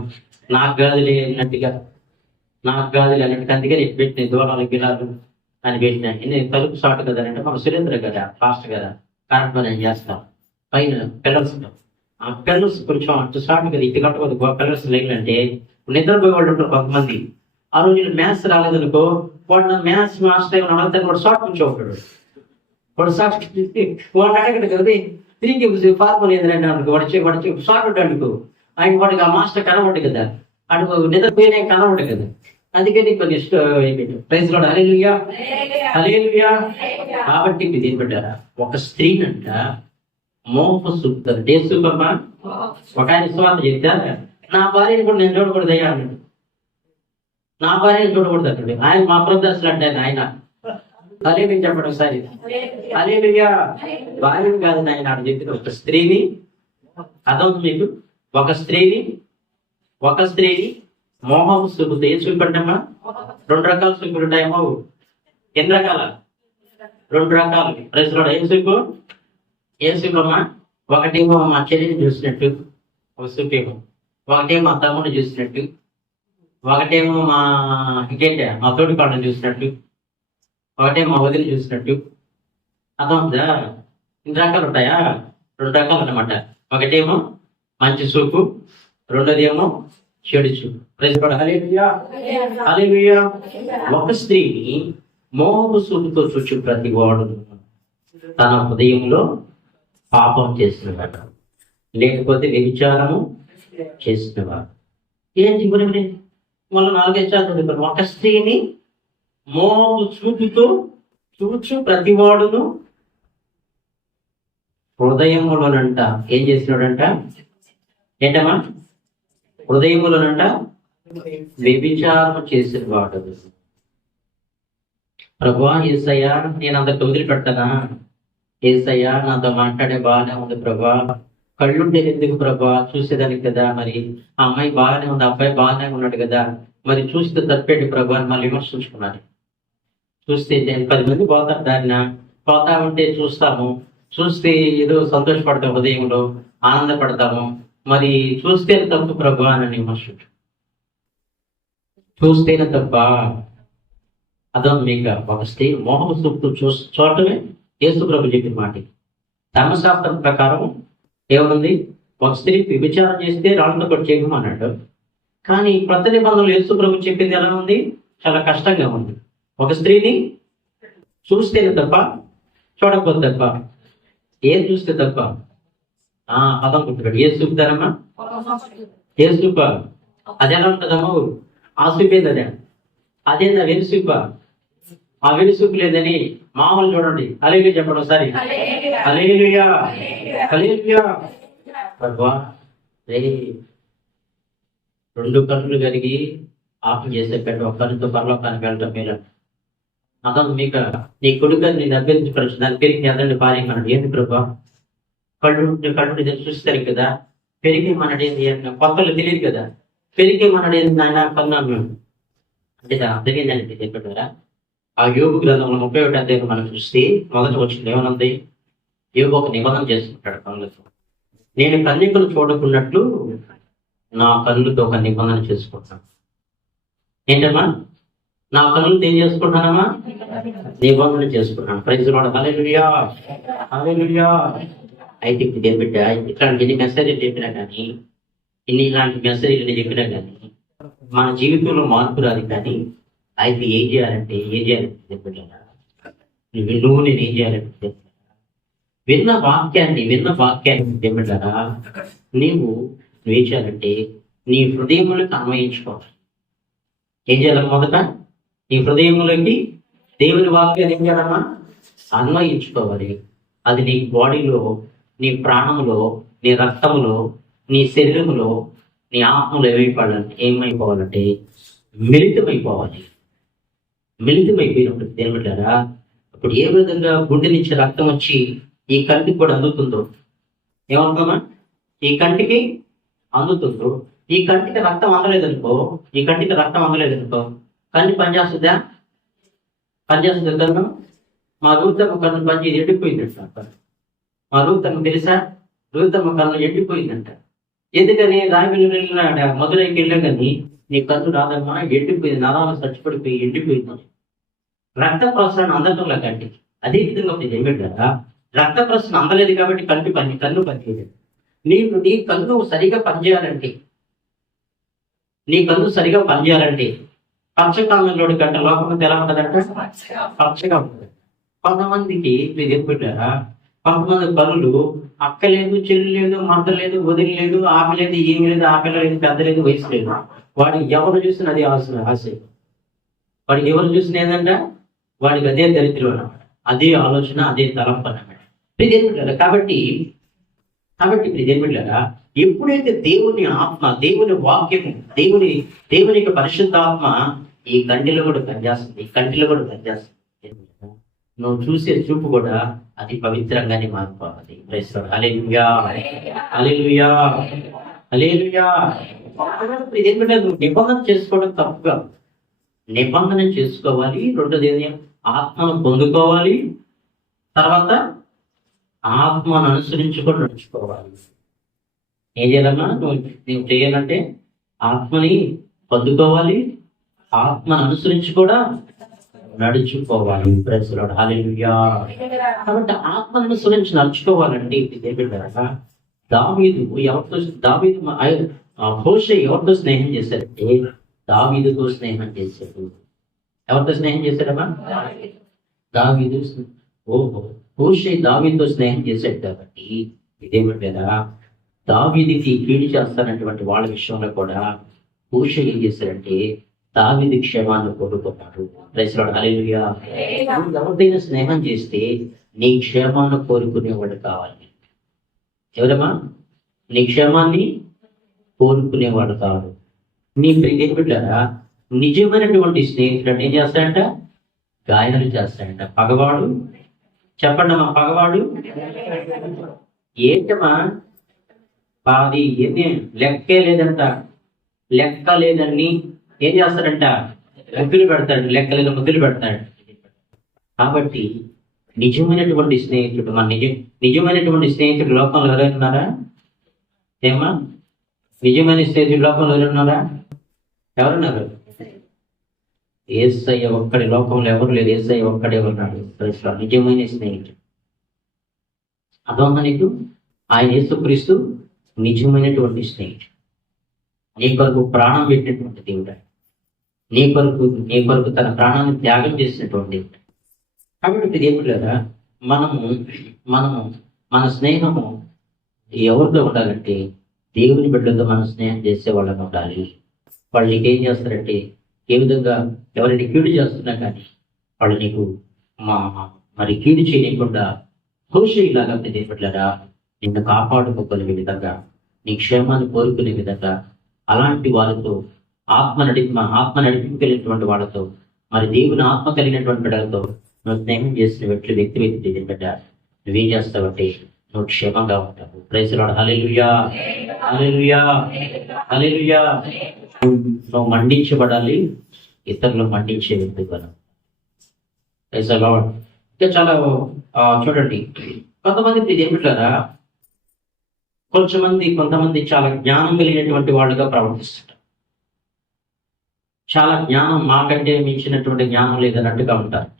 నాకు గాదులే అన్నట్టుగా అందుకే నేను పెట్టిన దూరాలు గిలాలు అని పెట్టినా. నేను తలుపు సాటు కదా అంటే మన సురేంద్ర కదా, ఫాస్ట్ కదా, కరెక్ట్ నేను చేస్తాం. పైన పిల్లర్స్, ఆ పిల్లర్స్ కొంచెం అటు సాటు కదా, ఇటు కట్టకూడదు. పిల్లర్స్ లేదంటే నిద్రపోయే వాళ్ళు ఉంటారు కొంతమంది. ఆ రోజు మ్యాథ్స్ రాలేదనుకో, వాడు మ్యాథ్స్ మాస్టర్ అడగతాను, వాడు షార్ట్ నుంచి ఉంటాడు. వాడు షార్ట్ వాడు అడగడు కదా, తిరిగి ఫార్ములా ఏదైనా అనుకో, వాడు షార్ట్ ఉంటాడు అనుకో, ఆయన వాడికి ఆ మాస్టర్ కనబడ్డు కదా, అడుగు నిద్రపోయినా కనబడ్డు కదా. అందుకని కొన్ని ప్రైజ్ లో హల్లెలూయా. కాబట్టి ఇది ఏం పెట్టారా? ఒక స్త్రీనంట మోహపు సూపుతారు. డే సూపమ్మా ఒక ఆయన స్వార్థ చెప్తారు, నా భార్యని కూడా నేను చూడకూడదు అయ్యా అన్నాడు. నా భార్యని చూడకూడదు అన్నాడు ఆయన. మా ప్రదర్శనలు అంటే ఆయన హల్లెలూయా చెప్పడం ఒకసారి. హల్లెలూయా. భార్యని కాదు ఆయన ఆడు చెప్పిన ఒక స్త్రీని. అర్థం మీకు? ఒక స్త్రీని మోహము సూపుతో ఏం చూపెట్టమ్మా? 2 రకాల సూపులు ఉంటాయేమో. ఎన్ని రకాల? 2 రకాలు. ప్రజలు ఏం సూపమ్మా? ఒకటేమో మా చెల్లిని చూసినట్టు ఒక సూపేమో, ఒకటేమో మా తమ్ముడిని చూసినట్టు, ఒకటేమో మా తోటి కాళ్ళని చూసినట్టు, ఒకటేమో మా వదిలి చూసినట్టు. అర్థమవుతుందా? 2 రకాలు ఉంటాయా? 2 రకాలు అన్నమాట. ఒకటేమో మంచి సూపు, రెండోదేమో చెడు చూపు. హల్లెలూయా. ఒక స్త్రీని మోహపు సూపుతో చూచు ప్రతి వాడు తన హృదయంలో పాపం చేసినవాడు, లేకపోతే వ్యభిచారము చేసినవాడు. ఏంటి గురించి మళ్ళీ 4 సార్లు ఒక స్త్రీని మోహపు చూపుతో చూచు ప్రతివాడును హృదయములోనంట ఏం చేసినాడంట? ఏంటమ్మా? హృదయములోనంట వ్యభిచారం చేసిన వాడు. ప్రభువా యేసయ్యా, నేను అందరికి వదిలిపెట్టానా? యేసయ్యా నాతో మాట్లాడే బాగానే ఉంది ప్రభా, కళ్ళుంటే ఎందుకు ప్రభా? చూసేదానికి కదా. మరి ఆ అమ్మాయి బాగానే ఉంది, అబ్బాయి బాగానే ఉన్నాడు కదా, మరి చూస్తే తప్పేటి ప్రభా అని మళ్ళీ విమర్శించుకున్నాను. చూస్తే 10 మంది పోతారు, దారిన పోతా ఉంటే చూస్తే ఏదో సంతోషపడతాం, హృదయంలో ఆనందపడతాము. మరి చూస్తేనే తప్పు ప్రభు అని విమర్శించు. చూస్తేనే తప్ప. అదం మీకు ఒక స్త్రీ మోహము సూపుతో చూడటమే యేసు ప్రభు చెప్పిన మాట. ధర్మశాస్త్రం ప్రకారం ఏమనుంది? ఒక స్త్రీ విచారం చేస్తే రాళ్ళతో కొట్టి చేయమన్నాడు. కానీ కొత్త నిబంధనలు యేసు ప్రభు చెప్పింది ఎలా ఉంది? చాలా కష్టంగా ఉంది. ఒక స్త్రీని చూస్తేనే తప్ప, చూడకపోతే తప్ప. ఏం చూస్తే తప్ప? పదం గుర్తుపెట్టు. ఏ సూపు ధరమ్మా? ఏ సూప? అదెలా ఉంటుందమ్మా? ఆ సూప్ ఏంది? అదేందా వెను సూప? ఆ వెను సూపు లేదని మామూలు చూడండి. హల్లెలూయా చెప్పండి ఒకసారి. హల్లెలూయా. హల్లెలూయా. ప్రభువా 2 కన్నులు కలిగి ఆపం చేసే పెట్ట ఒక కన్నుతో పరలోకానికి వెళ్ళటం మీరు. అదం మీకు నీ కొడుకు నేను అభ్యర్థించు దాని పెరిగి అదండి భార్య అన్నాడు. ఏంటి ప్రభా? కళ్ళు చూస్తారు కదా, పెరిగి మనడేంది అన్న కొత్తలు తెలియదు కదా, పెరిగి మనడేంది ఆయన కన్నాను అంటే అర్థమైందని చెప్పారా? ఆ యోగు గ్రంథంలో 31వ అధ్యాయం మనం చూస్తే మొదట వచ్చింది ఏమనుంది? యోగు ఒక నిబంధన చేసుకుంటాడు కళ్ళతో. నేను కన్యకలు చూడకున్నట్లు నా కళ్ళుతో ఒక నిబంధన చేసుకుంటాను. ఏంటమ్మా? నా కళ్ళుతో ఏం చేసుకుంటానమ్మా? నిబంధన చేసుకుంటాను. Praise lord. హల్లెలూయా. హల్లెలూయా. అయితే ఇప్పుడు ఏం బిడ్డ, ఇట్లాంటి ఎన్ని మెసేజ్లు చెప్పినా కానీ, ఇలాంటి మెసేజ్లు చెప్పినా కానీ మన జీవితంలో మార్పు రాదు. కానీ అయితే ఏం చేయాలంటే బిడ్డ, నువ్వు నేను ఏం చేయాలంటే విన్న వాక్యాన్ని ఏమిటారా నువ్వేం చేయాలంటే నీ హృదయములకు అన్వయించుకోవాలి. ఏం చేయాలి? మొదట నీ హృదయములకి దేవుని వాక్యాన్ని ఏం చేయాలమ్మా? అన్వయించుకోవాలి. అది నీ బాడీలో, నీ ప్రాణంలో, నీ రక్తంలో, నీ శరీరంలో, నీ ఆత్మలో ఏమైపోవాలంటే మిళితమైపోవాలి. మిళితమైపోయినప్పుడు ఏమిటారా అప్పుడు ఏ విధంగా గుండె నుంచి రక్తం వచ్చి ఈ కంటికి కూడా అందుతుందో, ఏమవుతుందా? ఈ కంటికి అందుతుందో, ఈ కంటికి రక్తం అందలేదనుకో, కంటి పనిచేస్తుందా? కన్ను మా రూతమ్మ కన్ను పని ఎండిపోయిందంట. మా రూతమ్మ తెలుసా? రూతమ్మ కన్ను ఎండిపోయిందంట. ఎందుకని? రావిలు వెళ్ళినాడ మొదలైకి వెళ్ళా కానీ నీ కన్ను రాదమ్మా, ఎండిపోయింది, నరాలు చచ్చిపడిపోయి ఎండిపోయిందని. రక్త ప్రసరణ అందటంలో కంటికి అదే విధంగా ఏమిటి కదా, రక్త ప్రసరణ అందలేదు కాబట్టి కన్ను పనిచేయలేదు. నీ కన్ను సరిగా పనిచేయాలంటే పచ్చకాలంలోని గంట లోపల ఎలా ఉంటుందంటే పచ్చగా ఉంటుంది. కొంతమందికి మీరు చెప్పారా, కొంతమంది పనులు అక్క లేదు, చెల్లి లేదు, మంట లేదు, వదిలి లేదు, ఆమె లేదు, ఏమి లేదు, ఆ పిల్ల లేదు, పెద్ద లేదు, వయసు లేదు. వాడికి ఎవరు చూసినా అది ఆశ. వాడికి ఎవరు చూసినా ఏంటంటే వాడికి అదే దరిద్రం అన్నమాట, అదే ఆలోచన, అదే తలంపు అన్నమాట. కాబట్టి ప్రియదేవులారా, ఎప్పుడైతే దేవుని ఆత్మ, దేవుని వాక్యము, దేవుని యొక్క పరిశుద్ధాత్మ ఈ కంటిలో కూడా పనిచేస్తుంది. నువ్వు చూసే చూపు కూడా అది పవిత్రంగానే మారిపోవాలి. హల్లెలూయా, హల్లెలూయా, హల్లెలూయా. నువ్వు నిబంధన చేసుకోవడం తప్పుగా, నిబంధన చేసుకోవాలి. రెండోది ఆత్మను పొందుకోవాలి. తర్వాత ఆత్మను అనుసరించుకొని నడుచుకోవాలి. ఏం చేయాలమ్మా? నువ్వు చేయాలంటే ఆత్మని పొందుకోవాలి, ఆత్మను అనుసరించి కూడా నడుచుకోవాలి. హల్లెలూయా. కాబట్టి ఆత్మను అనుసరించి నడుచుకోవాలంటే హోషే ఎవరితో స్నేహం చేశాడంటే దావీదుతో స్నేహం చేశాడు. ఎవరితో స్నేహం చేశాడమ్మా? దావీదు. హోషే దావీదుతో స్నేహం చేశాడు. కాబట్టి ఇదేమిటా, దావీదుకి కీడు చేస్తానటువంటి వాళ్ళ విషయంలో కూడా హోషే ఏం చేశాడంటే దావీదు క్షేమాన్ని కోరుకున్నాడు. హల్లెలూయా. నువ్వు ఎవరిదైనా స్నేహం చేస్తే నీ క్షేమాన్ని కోరుకునేవాడు కావాలి. ఎవరమ్మా? నీ క్షేమాన్ని కోరుకునేవాడు కాదు. నీ ప్రియరా, నిజమైనటువంటి స్నేహితుడు ఏం చేస్తాడంట? గాయాలు చేస్తాడంట. పగవాడు, చెప్పండమ్మా, పగవాడు ఏంటమ్మా? అది ఏమి లెక్కే లేదంట. లెక్క లేదని ఏం చేస్తాడంట? ముద్దులు పెడతాడు. లెక్కలేని ముద్దులు పెడతాడు. కాబట్టి నిజమైనటువంటి స్నేహితుడు, నిజమైనటువంటి స్నేహితుడు లోకంలో ఎవరైనా ఉన్నారా? ఏమా? నిజమైన స్నేహితుడు లోకంలో ఎవరున్నారా? ఎవరున్నారు? యేసయ్య ఒక్కడి, లోకంలో ఎవరు లేదు, యేసయ్య ఒక్కడే ఉన్నాడు. నిజమైన స్నేహితుడు అదొక నీకు ఆయన యేసుక్రీస్తు నిజమైనటువంటి స్నేహితుడు. నీ కొరకు ప్రాణం పెట్టినటువంటి దేవుడు, నీ కొరకు తన ప్రాణాన్ని త్యాగం చేసినటువంటి దేవుడు. కాబట్టి దేవుళ్ళారా, మనము మన స్నేహము ఎవరితో ఉండాలంటే దేవుని బిడ్డలతో మనం స్నేహం చేసే వాళ్ళని ఉండాలి. వాళ్ళు నీకు ఏం చేస్తారంటే, ఏ విధంగా ఎవరైనా కీడు చేస్తున్నా కానీ వాళ్ళు నీకు మరి కీడు చేయకుండా హోషేయులాగా దేవుళ్ళారా నిన్ను కాపాడుకోగలిగే విధంగా, నీ క్షేమాన్ని కోరుకునే విధంగా అలాంటి వాళ్ళతో ఆత్మ నడిపించగలిగినటువంటి వాళ్ళతో, మరి దేవుని ఆత్మ కలిగినటువంటి బిడ్డలతో నువ్వు స్నేహం చేసిన వ్యక్తి ఏంటంటే నువ్వేం చేస్తావంటే నువ్వు క్షేమంగా ఉంటావు. Praise the lord. Hallelujah, hallelujah, hallelujah. నువ్వు మండించబడాలి, ఇతరులు మండించే వ్యక్తి మనం. Praise the lord. ఇంకా చాలా చూడండి, కొంతమంది ఏమిటారా, కొంతమంది చాలా జ్ఞానం కలిగినటువంటి వాళ్ళుగా ప్రవర్తిస్తారు. చాలా జ్ఞానం, మాకంటే మించినటువంటి జ్ఞానం లేదన్నట్టుగా ఉంటారు.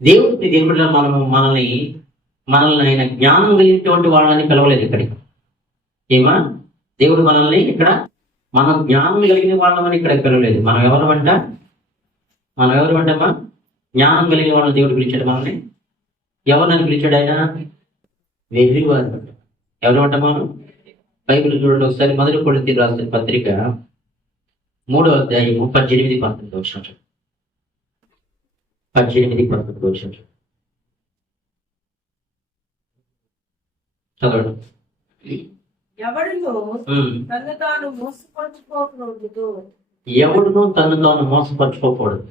దేవుడు మనల్ని ఆయన జ్ఞానం కలిగినటువంటి వాళ్ళని పిలవలేదు ఇక్కడికి. ఏమా? దేవుడు మనల్ని ఇక్కడ మనం జ్ఞానం కలిగిన వాళ్ళమని ఇక్కడ పిలవలేదు. మనం ఎవరు అంటమ్మా? జ్ఞానం కలిగిన వాళ్ళని దేవుడు పిలిచాడు మనల్ని. ఎవరిని పిలిచాడు ఆయన? వెర్రివారు అంట. ఎవరు అంట మనం? బైబిల్ చూడండి ఒకసారి. మొదటి కొరింథీయులకు రాసిన పత్రిక 3వ అధ్యాయము 18-19 వచనం. 18-19 వచనం చదవండి. ఎవడును తను తాను మోసపరుచుకోకూడదు. ఎవడును తను తాను మోసపరుచుకోకూడదు.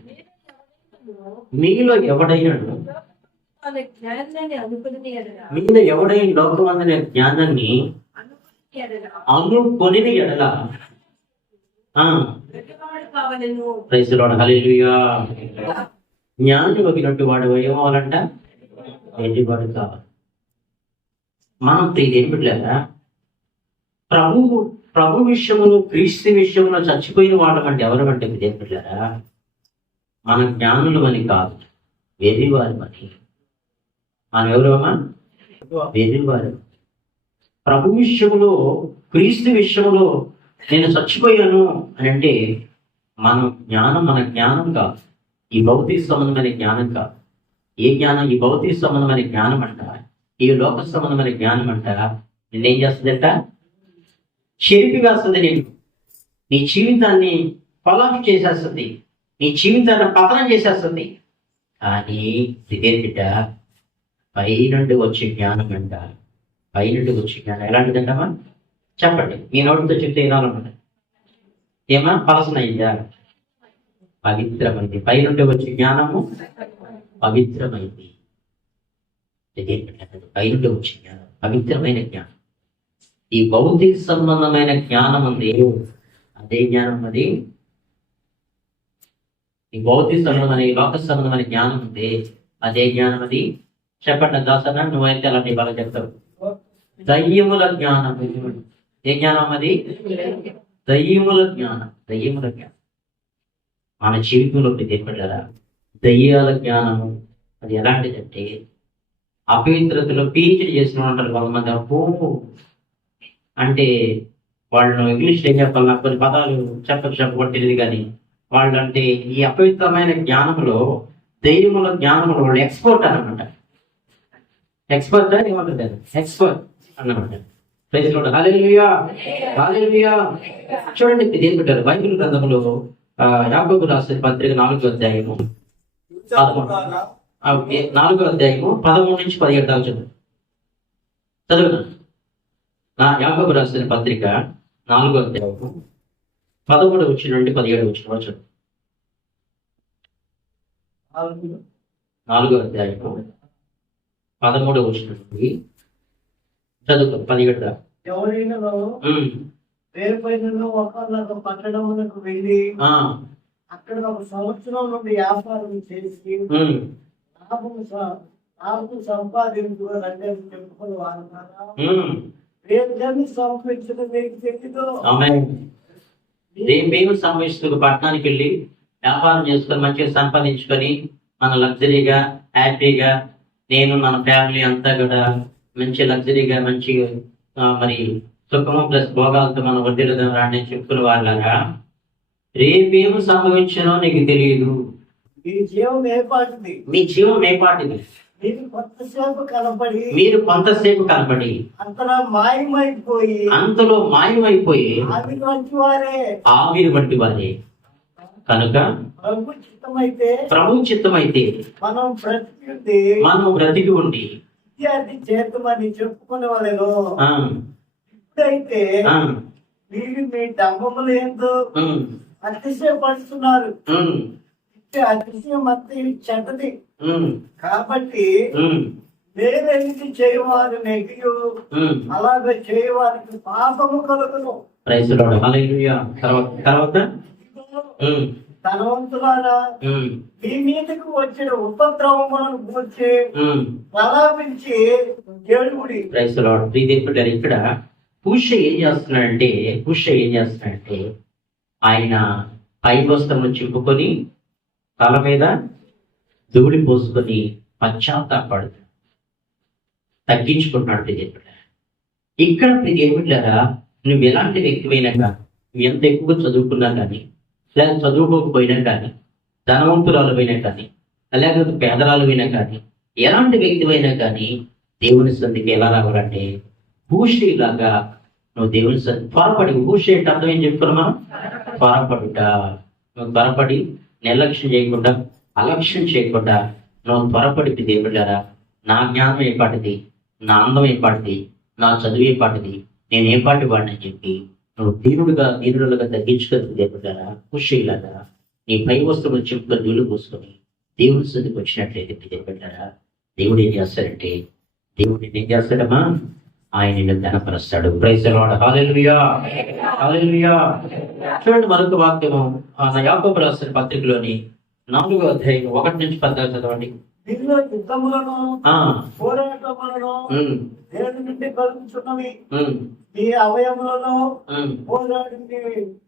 మీలో ఎవడైనాడు తన జ్ఞానాన్ని అనుకుని ఎడల మీలో ఎవడైనా లోకమందరి జ్ఞానాన్ని అనుకొని ఎడల వెర్రివాడు కావలెను. ప్రైజ్ లార్డ్, హల్లెలూయా. జ్ఞాని వగినట్టు వాడు ఏమవ్వాలంట? వెర్రివాడు కావాలి. మనం ఏం పెట్టలేదా? ప్రభు విషయంలో, క్రీస్తు విషయంలో చచ్చిపోయిన వాళ్ళమంటే ఎవరమంటే ఏం పెట్టలేదా? మన జ్ఞానులు అని కాదు, వెర్రివారు అని. మనం ఎవరమ్మా? వెర్రివారు. ప్రభు విషయంలో, క్రీస్తు విషయంలో నేను చచ్చిపోయాను అని అంటే మన జ్ఞానం కాదు. ఈ భౌతిక సంబంధమైన జ్ఞానం కాదు. ఏ జ్ఞానం? ఈ భౌతిక సంబంధమైన జ్ఞానం అంట, ఈ లోక సంబంధమైన జ్ఞానం అంట నేనేం చేస్తుందంట? చెరిపి వేస్తుంది. నేను నీ జీవితాన్ని కొలాప్స్ చేసేస్తుంది, నీ జీవితాన్ని పతనం చేసేస్తుంది. కానీ ఇదే బిడ్డ, పైనుండి వచ్చే జ్ఞానం అంట. పైనుండి వచ్చే జ్ఞానం ఎలాంటిదంటమ్మా? చెప్పండి, మీ నోటితో చెప్తే వినాలన్నమాట. ఏమా? పలసనైందా? పవిత్రమైంది. పైనుండి వచ్చే జ్ఞానము పవిత్రమైంది. పైనుండి వచ్చే జ్ఞానం పవిత్రమైన జ్ఞానం. ఈ భౌతిక సంబంధమైన జ్ఞానం ఉంది, అదే జ్ఞానం అది. ఈ భౌతిక సంబంధమైన, ఈ లోక సంబంధమైన జ్ఞానం ఉంది, అదే జ్ఞానం అది. చెప్పండి దాసన, నువ్వైతే అలాంటి వాళ్ళకి చెప్తావు. దయ్యముల జ్ఞానం. ఏ జ్ఞానం అది? దయ్యముల జ్ఞానం. దయ్యముల జ్ఞానం మన జీవితంలో ఏర్పడ్డారా? దయ్యాల జ్ఞానము అది ఎలాంటిదంటే, అపవిత్రతలో పీహెచ్డీ చేసిన ఉంటారు కొంతమంది. అప్పు అంటే వాళ్ళు ఇంగ్లీష్లో ఏం చెప్పాలి, కొన్ని పదాలు చెప్పబట్టినది. కానీ వాళ్ళు అంటే ఈ అపవిత్రమైన జ్ఞానంలో, దైవముల జ్ఞానంలో వాళ్ళు ఎక్స్పర్ట్ అన్నమాట. ఎక్స్పర్ట్ అని ఏమంటారు? ఎక్స్పర్ట్ అన్నమాట. హల్లెలూయా, హల్లెలూయా. చూడండి, ఇది ఏం పెట్టారు బైబిల్ గ్రంథంలో? యాకోబు రాసిన పత్రిక 4వ అధ్యాయము 13-17 దాకా చదువు. యాకోబు రాసిన పత్రిక 4వ అధ్యాయము 13-17 చదువు. 4వ అధ్యాయము 13 చదువు 17 దాకా. ఎవరైనా రేపైనా ఒకళ్ళకు పట్టణములకు వెళ్ళి అక్కడ 1 సంవత్సరం నుండి వ్యాపారం చేసి లాభం సంపాదించుకోవాలని చెప్పుకుని వారు కదా. రేపు సంపాదించడం మీకు తెలియదు. రేపేమి సంపాదిస్తూ పట్టణానికి వెళ్ళి వ్యాపారం చేసుకొని మంచిగా సంపాదించుకొని మన లగ్జరీగా, హ్యాపీగా, నేను మన ఫ్యామిలీ అంతా కూడా మంచి లగ్జరీగా, మంచి మరి సుఖము ప్లస్ భోగాలతో మనం వడ్డీలో రాని చెప్పుకునే వాళ్ళగా రేపేమి సంభవించనో నీకు తెలియదు. మీ జీవం ఏపాటిది? మీ జీవం ఏపాటిది? మీరు కొంతసేపు కనపడి అంతలో మాయమైపోయి ఆవిరి వంటి వారే. కనుక ప్రభు చిత్తమైతే మనం బ్రతికి ఉండి చేతమని చెప్పుకునే వాళ్ళను. ఇప్పుడైతే మీరు మీ డబ్బములు ఏందో అతిశయపడుతున్నారు. అతిశయం అంతే చెడ్డది. కాబట్టి నేనేది చేయవారు నెగియు, అలాగే చేయవారికి పాపము కలుగును. తర్వాత ధనవంతులారా, మీ మీదకు వచ్చిన ఉపద్రవములను గురించి ప్రలాపించి ఏడుగుడి. ఇక్కడ పూష ఏం చేస్తున్నాడంటే ఆయన పై వస్త్రము చింపుకొని తల మీద ధూళి పోసుకొని పశ్చాత్తాపడు తగ్గించుకుంటున్నాడు. ఇక్కడ ఏమిట్లారా, నువ్వు ఎలాంటి వ్యక్తివైనా కానీ, నువ్వు ఎంత ఎక్కువ చదువుకున్నా కానీ, లేదా చదువుకోకపోయినా కానీ, ధనవంతురాలు అయినా కానీ, లేకపోతే పేదరాలు అయినా కానీ, ఎలాంటి వ్యక్తివైనా కానీ దేవుని సంధికి ఎలా రావాలంటే భూషిలాగా నువ్వు దేవుని సంధి త్వరపడి, భూషి అంటే అర్థం ఏం చెప్పుకున్నా మనం? త్వరపడుట. నువ్వు త్వరపడి నిర్లక్ష్యం చేయకుండా, అలక్ష్యం చేయకుండా నువ్వు త్వరపడి దేవుళ్ళారా, నా జ్ఞానం ఏ పాటిది, నా అందం ఏ పాటిది, నా చదువు ఏ పాటిది, నేను ఏ పాటి వాడిని అని చెప్పి నువ్వు దీనులుగా తగ్గించుకొని దేవుళ్ళారా, భూషిలాగా నీ పై వస్తువులు చెప్పుకొని నీళ్లు పోసుకొని దేవుని సంధికి వచ్చినట్లయితే దేవుళ్ళారా, దేవుడు ఏం చేస్తాడంటే, దేవుడు ఏం చేస్తాడమ్మా, ఆయన నిన్ను ఘనపరుస్తాడు. Praise the lord. Hallelujah, hallelujah. చూడండి మరొక వాక్యము యాకోబు రాసిన పత్రికలోని 4వ అధ్యాయం 1 నుంచి 10 చదవండి. దీనిలో యుద్ధములను ఆ, పోరాటములను ఉమ్, దేవుని నుండి కలుగుతున్నవి. ఉమ్, మీ అవయములను ఉమ్, పోరాడింది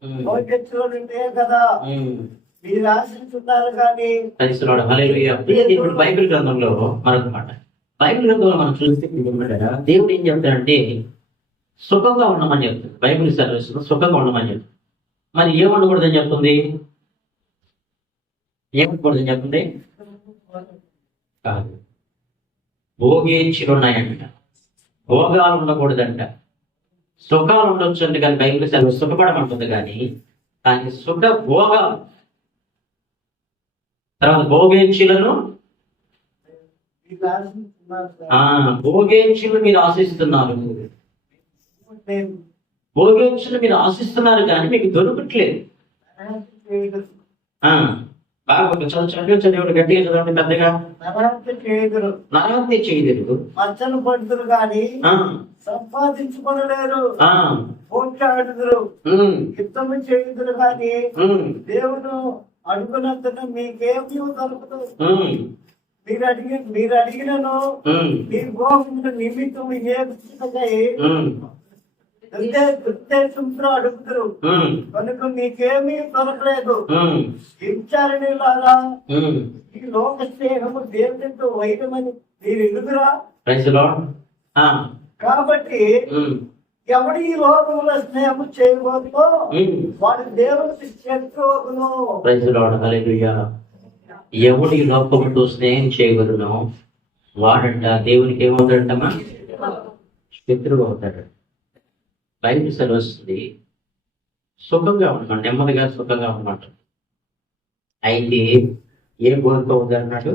ఉమ్, భవిష్యత్తులో నుండే కదా ఉమ్. మీరు ఆశించున్నారు కానీ ప్రైజ్ ది లార్డ్. హల్లెలూయా. ఇప్పుడు బైబిల్ గ్రంథంలో మరొక మాట, బైబిల్ గ్రంథంలో మనం చూస్తే దేవుడు ఏం చెప్తాడంటే సుఖంగా ఉండమని చెప్తాడు. బైబిల్ సర్వీస్ సుఖంగా ఉండమని చెప్తాడు. మరి ఏం ఉండకూడదని చెప్తుంది? ఏం ఉండకూడదని చెప్తుంది? కాదు, భోగేచ్ఛలు ఉన్నాయంట, భోగాలు ఉండకూడదంట. సుఖాలు ఉండొచ్చు అంటే కానీ బైబిల్ సర్వీస్ సుఖపడమంటుంది కానీ సుఖ భోగాలు, తర్వాత భోగేచ్ఛలను మీరు ఆశించున్నారు భోగేచ్ఛలు మీరు ఆశిస్తున్నారు, భోగేచ్ఛలు మీరు ఆశిస్తున్నారు కానీ మీకు దొరకట్లేదు. బాగా చదివాడు గట్టిగా చదవండి పెద్దగా. నరహత్య చేయదురు, మచ్చలు పడుతురు కానీ సంపాదించుకోలేరు, పోట్లాడుదురు, యుద్ధము చేయుదురు కానీ దేవుడు అడుగునంతట మీకేమీ దొరకదు. మీరు అడిగినను మీ భోగముల నిమిత్తం ఏ దుర్దేశంతో అడుగుతారు కనుక మీకేమీ దొరకలేదు. విచారణ లాగా ఈ లోక స్నేహము దేవునితో వైరమని మీరు ఎదుగురా. కాబట్టి ఎవడు ఈ లోకంలో స్నేహము చేయబోతుందో వాడు దేవునికి శత్రువును. ఎవడు ఈ లోకంతో స్నేహం చేయగలను వాడంట దేవునికి ఏమవుతాడంటమ్మా, శత్రువు అవుతాడు. బైబిల్ సెలవు వస్తుంది సుఖంగా ఉండమాట, నెమ్మదిగా సుఖంగా ఉండమాట. అయితే ఏం కోరుకోవద్దు అన్నాడు?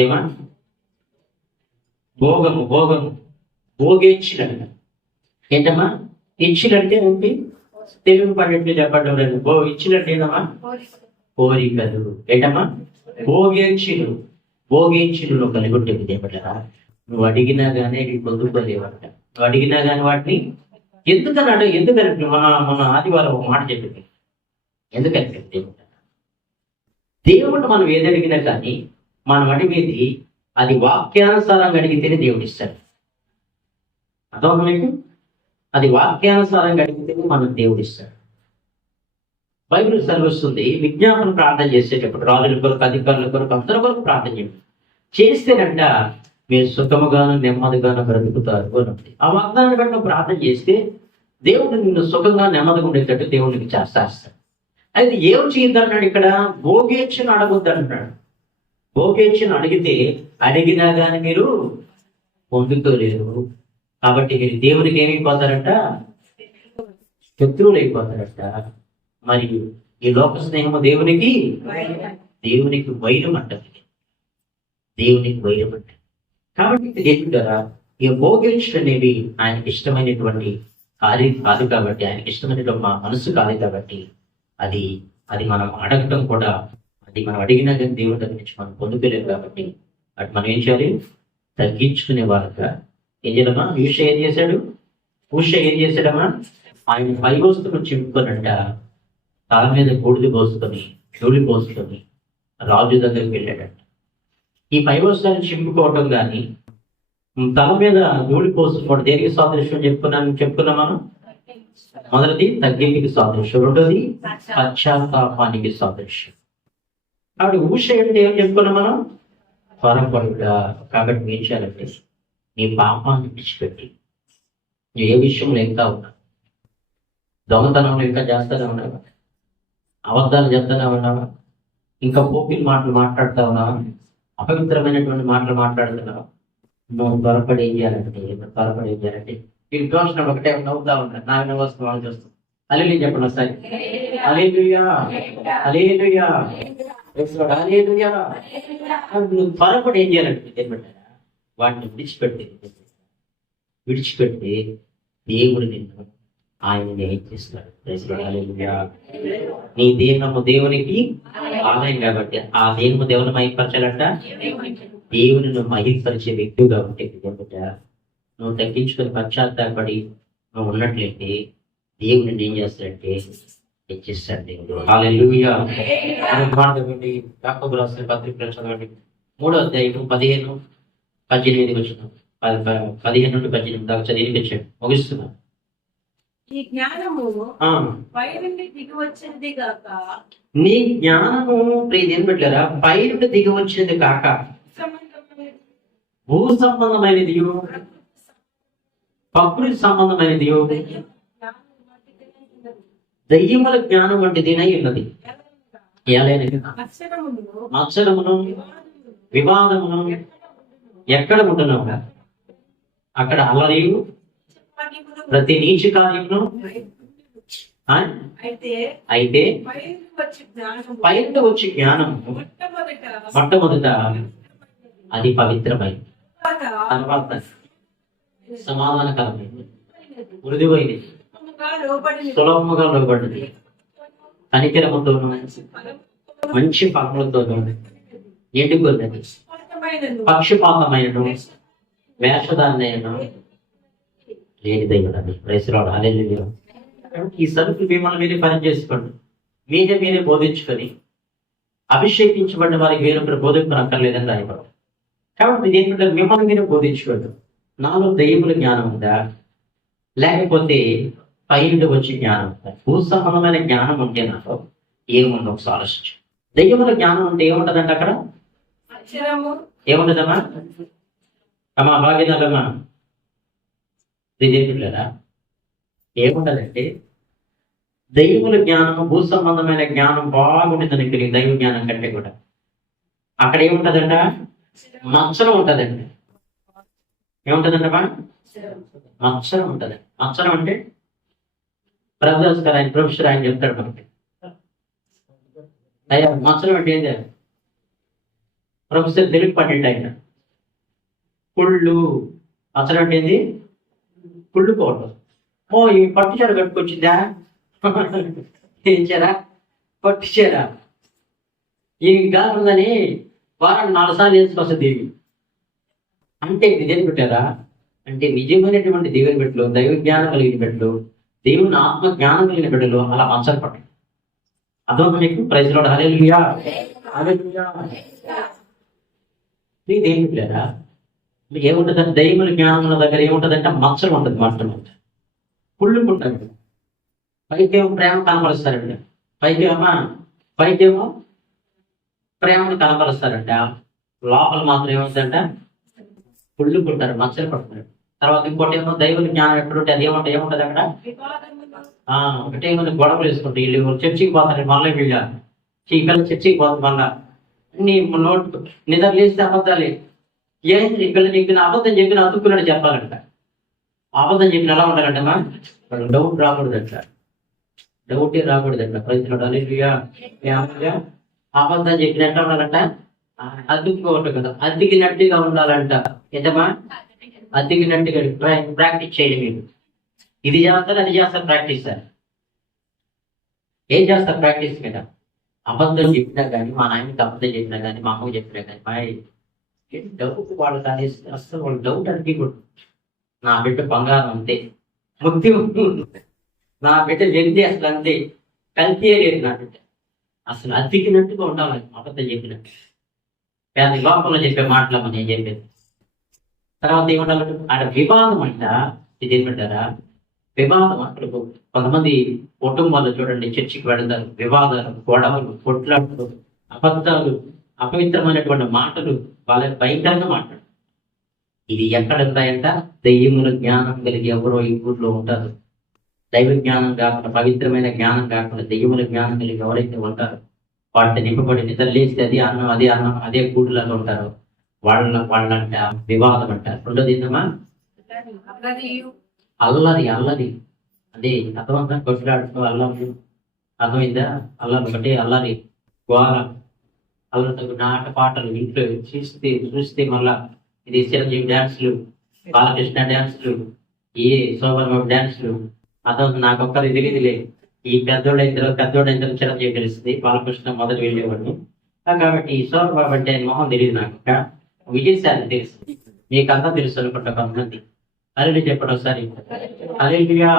ఏమా? భోగము, భోగము, భోగేచ్ఛలంట. ఏంటమ్మా ఇచ్చిలంటే ఏంటి? తెలుగు పండితులు చెప్పండి. ఇచ్చిలంటే ఏంటమ్మా? కోరికలు. ఏంటమ్మా? భోగేచ్ఛలు. భోగేచ్ఛలు కలిగి ఉంటుంది దేవట్లరా. నువ్వు అడిగినా కానీ పొందుకోలేవంట. నువ్వు అడిగినా కానీ వాటిని ఎందుకన్నాడు? ఎందుకంటే మన ఆదివారం ఒక మాట చెప్పింది. ఎందుకంటే దేవుడు మనం ఏది అడిగినా కానీ మనం అడిగేది అది వాక్యానుసారంగా అడిగితేనే దేవుడు ఇస్తాడు. అర్థం మీకు? అది వాక్యానుసారంగా అడిగితేనే మనం దేవుడు ఇస్తాడు. బైబిల్ సెలవిస్తుంది విజ్ఞాపన ప్రార్థన చేసేటప్పుడు రాజుల కొరకు, అధికారుల కొరకు, అందరి కొరకు ప్రార్థన చేస్తేనంట మీరు సుఖముగాను నెమ్మదిగాను బ్రతుకుతారు అని. ఆ వాగ్దానాన్ని బట్టి నువ్వు ప్రార్థన చేస్తే దేవుడు నిన్ను సుఖంగా నెమ్మదిగా ఉండేటట్టు దేవుడికి చేస్తాడు. అయితే ఏం చేయొద్దన్నాడు ఇక్కడ? భోగేచ్ఛను అడగొద్దు అంటున్నాడు. భోగేచ్ఛను అడిగితే అడిగినా కానీ మీరు పొందుకోలేరు. కాబట్టి మీరు దేవునికి ఏమైపోతారంట? శత్రువులు అయిపోతారంట. మరియు ఈ లోక స్నేహము దేవునికి వైరం అంటది. దేవునికి వైరం అంట. కాబట్టి దేవుడారా ఈ భోగేచ్ఛలు అనేవి ఆయనకి ఇష్టమైనటువంటి కార్యం కాదు. కాబట్టి ఆయనకి ఇష్టమైనటువంటి మా మనసు కాదు. కాబట్టి అది మనం అడగటం కూడా, అది మనం అడిగినా కానీ దేవుడి దగ్గర నుంచి మనం పొందుకోలేదు. కాబట్టి అటు మనం ఏం చేయాలి? తగ్గించుకునే వాళ్ళగా ఏం చేయాలమ్మా? యూష ఏం చేశాడమ్మా? ఆయన పై వస్తువులు చింపుకొనంట తల మీద బూడిద పోసుకొని, ధూళి పోసుకొని రాజు దగ్గరికి వెళ్ళాడంట. ఈ పై వస్త్రాన్ని చింపుకోవటం కానీ తల మీద ధూళి పోసుకోవడం దేనికి సాదృశ్యం చెప్పుకున్నాం మనం? మొదటిది తగ్గింపుకి సాదృశ్యం, రెండోది పశ్చాత్తాపానికి సాదృశ్యం. కాబట్టి ఊష అంటే ఏం చెప్పుకున్నాం మనం? త్వరపడుగా. కాబట్టి ఏం చేయాలంటే నీ పాపాన్ని విడిచిపెట్టి ఏ విషయంలో ఇంకా ఉన్నా, దొంగతనంలో ఇంకా చేస్తానే ఉన్నావా? అబద్ధాలు చెప్తానే ఉన్నావా? ఇంకా పోపిల్ మాటలు మాట్లాడుతా ఉన్నావా? అపవిత్రమైనటువంటి మాటలు మాట్లాడుతున్నావు, నువ్వు త్వరపడి ఏం చేయాలంటే వీళ్ళు దోషం ఒకటే నవ్వుతా ఉంటారు. నాకు నవ్వొస్తుంది, వాళ్ళు చూస్తాం. హల్లెలూయా చెప్పండి ఒకసారి. హల్లెలూయా, హల్లెలూయా, హల్లెలూయా. నువ్వు త్వరపడి ఏం చేయాలంటే ఏమంటారా, వాటిని విడిచిపెట్టి దేవుడు నిన్ను ఆయనని ఏం చేస్తాడు. హల్లెలూయా. నీ దేహము దేవునికి ఆలయం కాబట్టి ఆ దేహము దేవుని మహిమపరచాలంట. దేవుని నువ్వు మహిమపరిచే వ్యక్తిగా ఉంటే నువ్వు తగ్గించుకొని పశ్చాత్తాపడి నువ్వు ఉన్నట్లయితే దేవుని ఏం చేస్తాడంటే హెచ్చిస్తాడు దేవుడు. హల్లెలూయా. యాకోబు రాసిన పత్రికలు చదవండి, 3వ అధ్యాయం 15-18 వచ్చిన 15 నుండి 18 దాకా చదివించాడు. ముగిస్తున్నాను. ఈ జ్ఞానము పై నుండి దిగి వచ్చినది కాక, నీ జ్ఞానము ప్రియదేని పెట్టారా, పై నుండి దిగి వచ్చినది కాక భూ సంబంధమైనది, ప్రకృతి సంబంధమైనది, దయ్యముల జ్ఞానం వంటిదినై ఉన్నది. అక్షరమును వివాదమును ఎక్కడ ఉంటున్నావు అక్కడ అల్లరియు ప్రతి నీచ కార్యమును. అయితే పైన వచ్చి జ్ఞానం మొట్టమొదట అది పవిత్రమైంది, తర్వాత సమాధానకరమైంది, మృదువైనది, సులభముగా లోబడింది, కనికరముతోను మంచి ఫలములతోను నిండుకున్నది, పక్షపాతమైనను వేషధారణను లేనిదైనది. ప్రైజ్లార్డ్. హల్లెలూయా. ఈ సరుకులు మిమ్మల్ని మీరే పని చేసుకోండి, మీరే బోధించుకొని అభిషేకించబడిన వారికి వేరొకరు బోధింపులు అక్కర్లేదని రాయబడు. కాబట్టి దేని మిమ్మల్ని మీరే బోధించుకోండి. నాలో దయ్యముల జ్ఞానం ఉందా, లేకపోతే పై నుండి వచ్చే జ్ఞానం ఉందా? భూసంబంధమైన జ్ఞానం ఉంటే నాలో ఏముందో ఒకసారి ఆలోచించు. దయ్యముల జ్ఞానం ఉంటే ఏముంటదంటే అక్కడ ఏముంటదమ్మా? అమ్మా భాగ్యనమ్మా, లేదా ఏముంటదంటే దైవముల జ్ఞానం, భూ సంబంధమైన జ్ఞానం బాగుంటుందని దైవ జ్ఞానం కంటే కూడా అక్కడ ఏముంటదంట, మత్సరం ఉంటదండి. ఏముంటదంటమ్మా? మత్సరం ఉంటది. మత్సరం అంటే ప్రొఫెసర్ ఆయన చెప్తాడు మనకి. అయ్యా మత్సరం అంటే ఏంటి? ప్రొఫెసర్ తెలుగు పండిట్ ఆయన. కుళ్ళు. మత్సరం అంటే ఏంది? కుళ్ళుకోవడం. ఈ పట్టుచీర కట్టుకొచ్చిందా? ఏం చేరా పట్టుచీర ఈ కాకుందని వారాన్ని 4 సార్లు వేసుకొస్తుంది దేవి. అంటే నిజం పెట్టారా? అంటే నిజమైనటువంటి దేవుని బిడ్డలు, దైవ జ్ఞానం కలిగిన బిడ్డలు, దేవుని ఆత్మ జ్ఞానం కలిగిన బిడ్డలు అలా మత్సరం పట్టారు. అదొక మీకు ప్రైజ్లార్డ్. హల్లెలూయా, హల్లెలూయా. మీకు దేని బిడ్డలారా ఏముంటుందంటే దైవముల జ్ఞానం దగ్గర ఏముంటుందంటే మత్సరం ఉంటుంది, మాట్లాడుతుంది, కుళ్ళుకుంటుంది. పైకేమో ప్రేమ కనపరుస్తారంట, పైకేమో ప్రేమను కనపరుస్తారంట, లోపల మాత్రం ఏమవుతుందంట కుళ్ళుకుంటారు, మత్సరం పడుతున్నారు. తర్వాత ఇంకోటి ఏమో దైవ జ్ఞానం ఎక్కడుంటే అది ఏముంటది అక్కడ ఒకటేమో గొడవలు వేసుకుంటే వీళ్ళు చర్చికి పోతారు, మళ్ళీ వీళ్ళ ఇక్కడ చర్చికి పోతుంది, మళ్ళా అన్ని నోట్ నిద్ర లేస్తే అబద్ధాలే. ఏంటి ఇక్కడ నీకు అబద్ధం చెప్పిన అతుక్కున్నాడు చెప్పాలంట. అబద్ధం చెప్పిన ఎలా ఉండాలంటమ్మా? డౌట్ రాకూడదంట, డౌటే రాకూడదంట. ప్రజలు అబద్ధం చెప్పిన ఎట్లా ఉండాలంట? అతుక్కోవటం కదా, అతికినట్టుగా ఉండాలంట. ఎంతమా? అతికినట్టుగా ప్రాక్టీస్ చేయండి. మీరు ఇది చేస్తారు, అది చేస్తారు, ప్రాక్టీస్ సార్. ఏం చేస్తారు ప్రాక్టీస్ మీద? అబద్ధం చెప్పినా కానీ, మా నాయనకి అబద్ధం చెప్పినా కానీ, మా అమ్మకి చెప్పినా కానీ, మా డౌట్ వాళ్ళు కానీ అసలు వాళ్ళు డౌట్ అనిపించకూడదు. నా బిడ్డ బంగారం అంతే, ముద్దు నా బిడ్డ జంతి అసలు అంతే, కల్తీ లేదు నా బిడ్డ. అసలు అతికినట్టుగా ఉండాలి అబద్ధం చెప్పినట్టు. పేద లోపంలో చెప్పే మాటలమ్మ నేను చెప్పేది. తర్వాత ఏమంటారు ఆడ వివాదం అంట. ఇది ఏమంటారా? వివాదం అక్కడ కొంతమంది కుటుంబాలు చూడండి, చర్చికి వెళతారు, వివాదాలు, గొడవలు, కొట్లాటలు, అబద్ధాలు, అపవిత్రమైనటువంటి మాటలు, వాళ్ళ భయంకరంగా మాట్లాడు. ఇది ఎక్కడ ఉంటాయంట? దెయ్యముల జ్ఞానం కలిగి ఎవరో ఈ ఊర్లో ఉంటారు. దైవ జ్ఞానం కాకుండా, పవిత్రమైన జ్ఞానం కాకుండా దెయ్యముల జ్ఞానం కలిగి ఎవరైతే ఉంటారో వాటిని నింపబడి నిద్ర లేస్తే అది అన్నం అదే కూడులాగా ఉంటారు. వాళ్ళంట వివాదం అంటారు. రెండోది ఏంటమ్మా? అల్లరి. అదే అర్థమంతా కొట్లాడుతూ అల్లరి. అర్థమైందా? అల్లరి ఒకటి అల్లరి, గోల, అల్లరి నాట పాటలు ఇంట్లో చూస్తే మళ్ళా ఇది చిరంజీవి డ్యాన్సులు, బాలకృష్ణ డ్యాన్సులు, ఏ శోభన్ డ్యాన్సులు. అర్థం నాకొక్కరి తెలియదులే. ఈ పెద్దోడైన చిరంజీవి తెలుస్తుంది, బాలకృష్ణ మొదలు వెళ్ళేవాడు. కాబట్టి శోభన్ బాబు అంటే మొహం తెలియదు నాకు. విజయశాలి తెలుసు, మీకంతా తెలుసు అనుకుంటా కొంతమంది. అల్లెలు చెప్పడం ఒకసారి. హల్లెలూయా.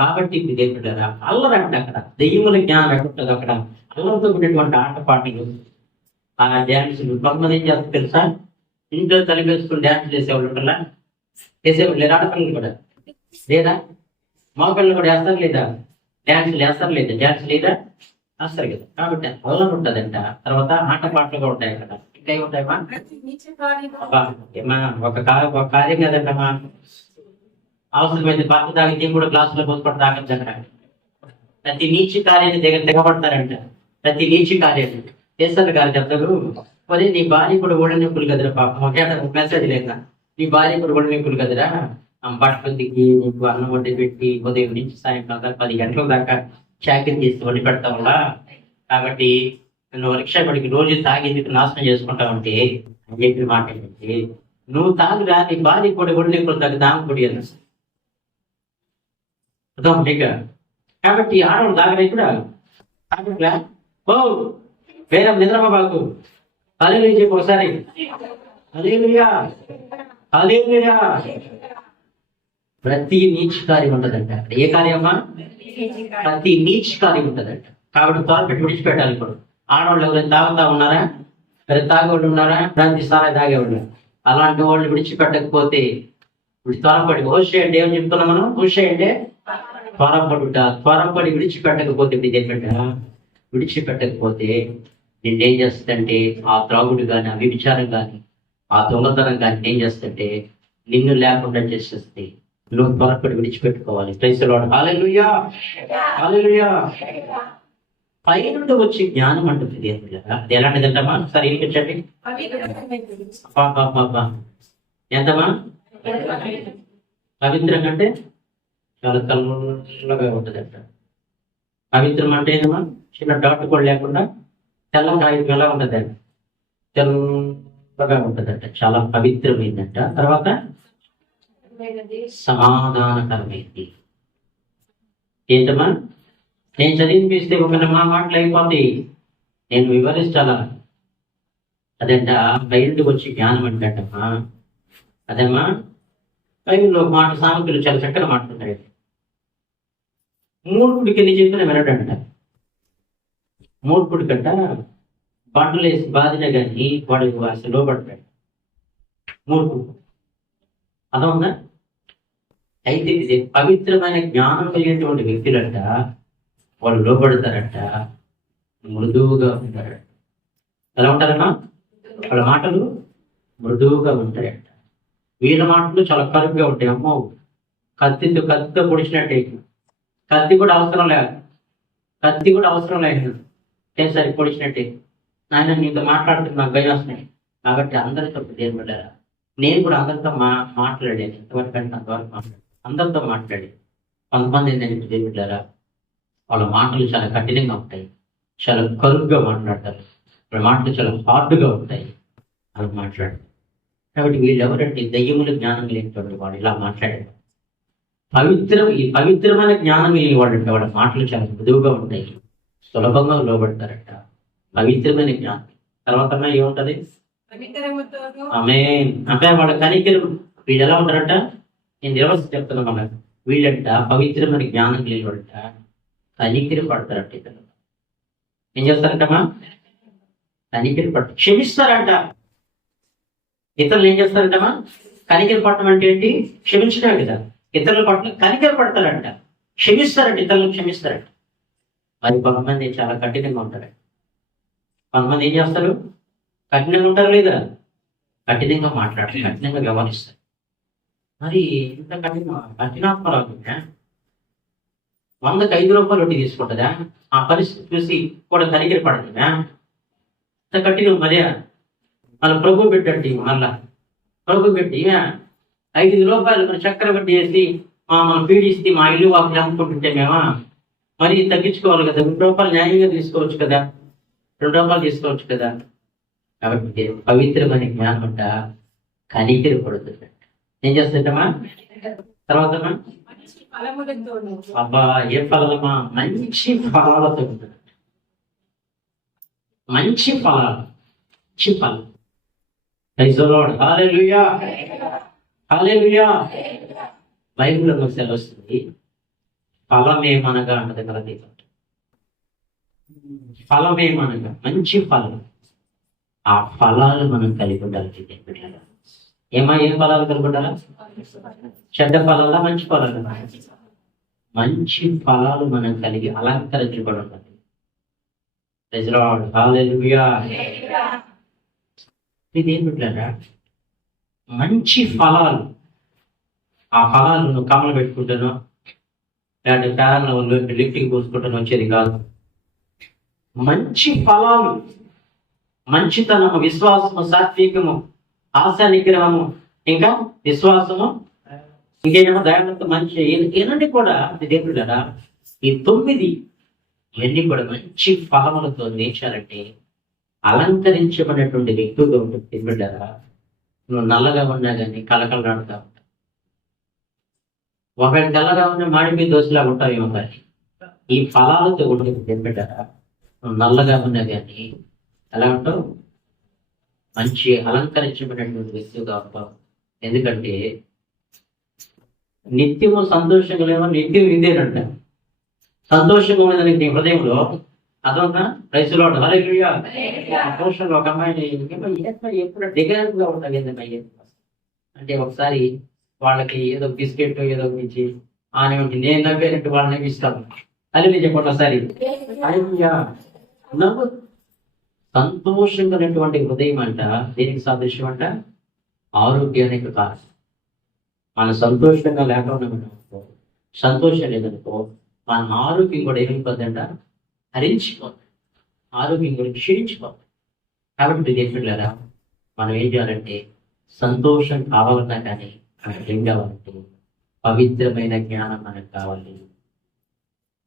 కాబట్టి దేవుడు అల్లరి అంటే అక్కడ దెయ్యముల జ్ఞానం ఎక్కడుంటుంది. అక్కడ అల్లరితో కూడినటువంటి ఆటపాటలు, ఆ డ్యాన్సులు. కొంతమంది ఏం చేస్తారు తెలుసా? ఇంట్లో తలిపేసుకుని డ్యాన్స్ చేసేవాళ్ళు ఉంటారా? చేసేవాళ్ళు లేదా? ఆడపిల్లలు కూడా లేదా? మగపిల్లలు కూడా వేస్తారు లేదా? డ్యాన్సులు వేస్తారు లేదా? డ్యాన్స్ లేదా? వేస్తారు కదా. కాబట్టి అల్లరి ఉంటుందంట. తర్వాత ఆటపాటలు కూడా ఉంటాయి అక్కడ. ఇంకా ఏముంటాయమ్మా? ఒక కార్యం కదంటమ్మా. అవసరమైతే భర్త తాగితే కూడా గ్లాసులో పోసుకొని తాగొచ్చంట. ప్రతి నీచి కార్యాన్ని దిగబడతారంట. ప్రతి నీచి కార్యాన్ని చేస్తారు గారు చెప్తారు. మరి నీ భార్య కూడా ఓడనిప్పులు కదరా పాపం. ఒకే మెసేజ్ లేక నీ భార్య కూడా ఓడనిప్పులు కదరా, బట్టలు దిగి నీకు అన్నం వండి పెట్టి ఉదయం నుంచి సాయంకాలం దాకా 10 గంటల దాకా చాకరీ చేసి వండి పెడతా ఉందా. కాబట్టి నువ్వు రిక్షాపడికి రోజు తాగి నీకు నాశనం చేసుకుంటావంటే అని చెప్పిన మాట ఏంటంటే, నువ్వు తాగురా, నీ భార్య కూడా ఒడినిప్పులు తగ్గ దామకుడి అని. అర్థం లేక. కాబట్టి ఆడవాళ్ళు తాగరా కూడా తాగట్లా. ఓ వేరే నిద్రబాబు హల్లెలూయా చెప్పు ఒకసారి. హల్లెలూయా. ప్రతి నీచ కార్యం ఉంటదంట. ఏ కార్యమ్మా? ప్రతి నీచ కార్యం ఉంటదంట. కాబట్టి త్వరపెట్టి విడిచిపెట్టాలి. ఇప్పుడు ఆడవాళ్ళు ఎవరైనా తాగుతా ఉన్నారా? మరి తాగేవాళ్ళు ఉన్నారా? ప్రతి సారా తాగేవాళ్ళు. అలాంటి వాళ్ళు విడిచిపెట్టకపోతే ఇప్పుడు త్వరపడి హోషే అంటే ఏం చెప్తున్నాం మనం? హోషే అంటే త్వరపడి విడిచిపెట్టకపోతే విడిచిపెట్టకపోతే నిన్నేం చేస్తుందంటే ఆ త్రాగుడు కానీ, ఆ వ్యభిచారం కానీ, ఆ దొంగతనం కానీ ఏం చేస్తుంటే నిన్ను లేకుండా చేసేస్తే నువ్వు త్వరపడి విడిచిపెట్టుకోవాలి. Praise the lord. హల్లెలూయా. పై నుండి వచ్చే జ్ఞానం అంటుంది దేవుడు. అది ఎలాంటిదంటమ్మా? సరే వినిపించండి. ఎంతమా? పవిత్రం అంటే చాలా తెల్లగా ఉంటుందంట. పవిత్రం అంటే ఏదమ్మా? చిన్న డాట్ కూడా లేకుండా తెల్ల కాగితం ఎలా ఉంటుందంట, తెల్లగా ఉంటుందంట. చాలా పవిత్రమైందంట. తర్వాత సమాధానకరమైంది. ఏంటమ్మా? నేను చదివిపిస్తే ఒక మా మాటలు అయిపోతాయి, నేను వివరించాలా. అదంట బయలుకి వచ్చి జ్ఞానం అంటమ్మా. అదమ్మా బైబిల్లో ఒక మాట, సామెతలు చాలా చక్కగా మాట్లాడతాయి. మూర్ఖుడికి ఎన్ని చెప్పినా వినడంట. మూర్ఖుడికంట బట్టలు వేసి బాధిన కానీ వాడు అసలు లోపడతాడు. మూర్ఖుడు అదవునా? అయితే ఇది పవిత్రమైన జ్ఞానం కలిగినటువంటి వ్యక్తులంట వాళ్ళు లోపడతారంట, మృదువుగా ఉంటారంట. ఎలా ఉంటారన్నా? వాళ్ళ మాటలు మృదువుగా ఉంటాయంట. వీళ్ళ మాటలు చాలా కరుగ్గా ఉంటాయి. అమ్మో, కత్తితో పొడిచినట్టే. కత్తి కూడా అవసరం లేదు. సరి పొడిచినట్టే. నాయన నీతో మాట్లాడుతున్నా నాకు భయం వస్తున్నాయి. కాబట్టి అందరితో దేని పెట్టారా? నేను కూడా అందరితో మాట్లాడాను. ఎంతవరకు అంటే అంతవరకు అందరితో మాట్లాడి. కొంతమంది ఏంటంటే దేని పెట్టారా, వాళ్ళ మాటలు చాలా కఠినంగా ఉంటాయి, చాలా కరుగ్గా మాట్లాడతారు. వాళ్ళ మాటలు చాలా హార్డ్గా ఉంటాయి. అలా మాట్లాడతారు. కాబట్టి వీళ్ళు ఎవరంటే దయ్యముల జ్ఞానం లేనిటువంటి వాడు ఇలా మాట్లాడారు. ఈ పవిత్రమైన జ్ఞానం లేని వాడు అంటే వాళ్ళ మాటలు చాలా మృదువుగా ఉంటాయి, సులభంగా లోబడతారంట. పవిత్రమైన జ్ఞానం. తర్వాత ఏముంటది? ఆమేన్. అంటే వాళ్ళ కనికరం. వీళ్ళు ఎలా ఉంటారంట? నేను నిర్వహించి చెప్తున్నా మన వీళ్ళంట పవిత్రమైన జ్ఞానం లేని వాడంట కనికరి పడతారంట. ఇతరులు ఏం చేస్తారంటమ్మా? కనికరి పడతారు, క్షమిస్తారంట. ఇతరులు ఏం చేస్తారంటమ్మా? కనికరి పడటం అంటే ఏంటి? క్షమించడమే కదా. ఇతరుల పట్ల కనికరి పడతారంట, క్షమిస్తారంట, ఇతరులను క్షమిస్తారంట. మరి కొంతమంది చాలా కఠినంగా ఉంటారు. కొంతమంది ఏం చేస్తారు? కఠినంగా ఉంటారు లేదా? కఠినంగా మాట్లాడతారు, కఠినంగా వ్యవహరిస్తారు. మరి ఇంత కఠినాత్మరాలు 100కి 5 రూపాయలు వడ్డీ తీసుకుంటుందా? ఆ పరిస్థితి చూసి కూడా కనికరి పడుతుందా? అంత కట్టిన మరే మళ్ళీ ప్రభు పెట్టండి, మళ్ళా ప్రభు పెట్టి 5 రూపాయలు మరి చక్కెర వడ్డీ వేసి మనం పీడిస్తే మా ఇల్లు వాటిని అమ్ముకుంటుంటే మేమా మరి తగ్గించుకోవాలి కదా. 2 రూపాయలు న్యాయంగా తీసుకోవచ్చు కదా, 2 రూపాయలు తీసుకోవచ్చు కదా. కాబట్టి పవిత్రమైన జ్ఞానం అంట కనికరి పడుతుంది. ఏం చేస్తుందమ్మా? తర్వాత మంచి ఫలములతోను అబ్బా ఏ ఫలమా? మంచి ఫలాలతో ఉంటుంది. మంచి ఫలాలు, మంచి ఫలం. Praise the lord. Hallelujah, hallelujah. బైబిల్లో మనకు సెలవుస్తుంది, ఫలమేమనగా అన్నది కలది. ఫలమేమనగా మంచి ఫలం. ఆ ఫలాలు మనం కలిగి ఉండాలి. ఏం ఫలాలు కలిగి ఉండాలా? చెడ్డ ఫలాలా, మంచి ఫలాలు? మంచి ఫలాలు మనం కలిగి అలంకరించబడి ఉండాలి. Praise the lord. హల్లెలూయా. ఇదేం బిడ్డలారా? మంచి ఫలాలు. ఆ ఫలాలు నువ్వు కమ్మలు పెట్టుకుంటాను, లేదంటే ఫ్యాన్లో లిఫ్టింగ్ పోసుకుంటాను వచ్చేది కాదు. మంచి ఫలాలు, మంచితనము, విశ్వాసము, సాత్వికము, ఆశా నిగ్రహము, ఇంకా విశ్వాసము, ఇంకేమో దయాలతో మంచి ఏనండి కూడా దేవుడా ఈ 9 ఇవన్నీ కూడా మంచి ఫలములతో నేర్చాలంటే అలంకరించబడినటువంటి వ్యక్తులుగా ఉంటుంది. తిరుగుడారా నువ్వు నల్లగా ఉన్నా కానీ కలకలలాడుతూ ఉంటావు. ఒకవేళ తెల్లగా ఉన్న మాడిపి దోశలా ఉంటావేమో, కానీ ఈ ఫలాలతో ఉంటుంది. తిరుగుడారా నువ్వు నల్లగా ఉన్నా కానీ ఎలా ఉంటావు? మంచి అలంకరించబడినటువంటి వ్యక్తిగా ఉంటావు. ఎందుకంటే నిత్యము సంతోషంగా లేవో నిత్యం ఇదేనంట. సంతోషంగా ఉన్నదని నీ హృదయంలో అదొక ప్రైజ్ ది లార్డ్. హల్లెలూయా. సంతోషంలో ఒక అమ్మాయిని ఎప్పుడు డిగర్గా ఉంటుంది అంటే ఒకసారి వాళ్ళకి ఏదో బిస్కెట్ ఏదో ఇచ్చి నేను నవ్వేనట్టు వాళ్ళని నవ్విస్తాను. అది నేను చెప్పండి ఒకసారి. హల్లెలూయా. నవ్వు సంతోషంగా ఉన్నటువంటి హృదయం అంట దేనికి సాదృశ్యం అంట? ఆరోగ్యానికి కారణం. మనం సంతోషంగా లేకుండా సంతోషం లేదనుకో మన ఆరోగ్యం కూడా ఏమైపోతుందంట? హరించిపోతుంది. ఆరోగ్యం కూడా క్షీణించిపోతుంది. కాబట్టి చెప్పారా మనం ఏం చేయాలంటే సంతోషం కావాలన్నా కానీ మనకి ఏం కావాలంటే పవిత్రమైన జ్ఞానం మనకు కావాలి.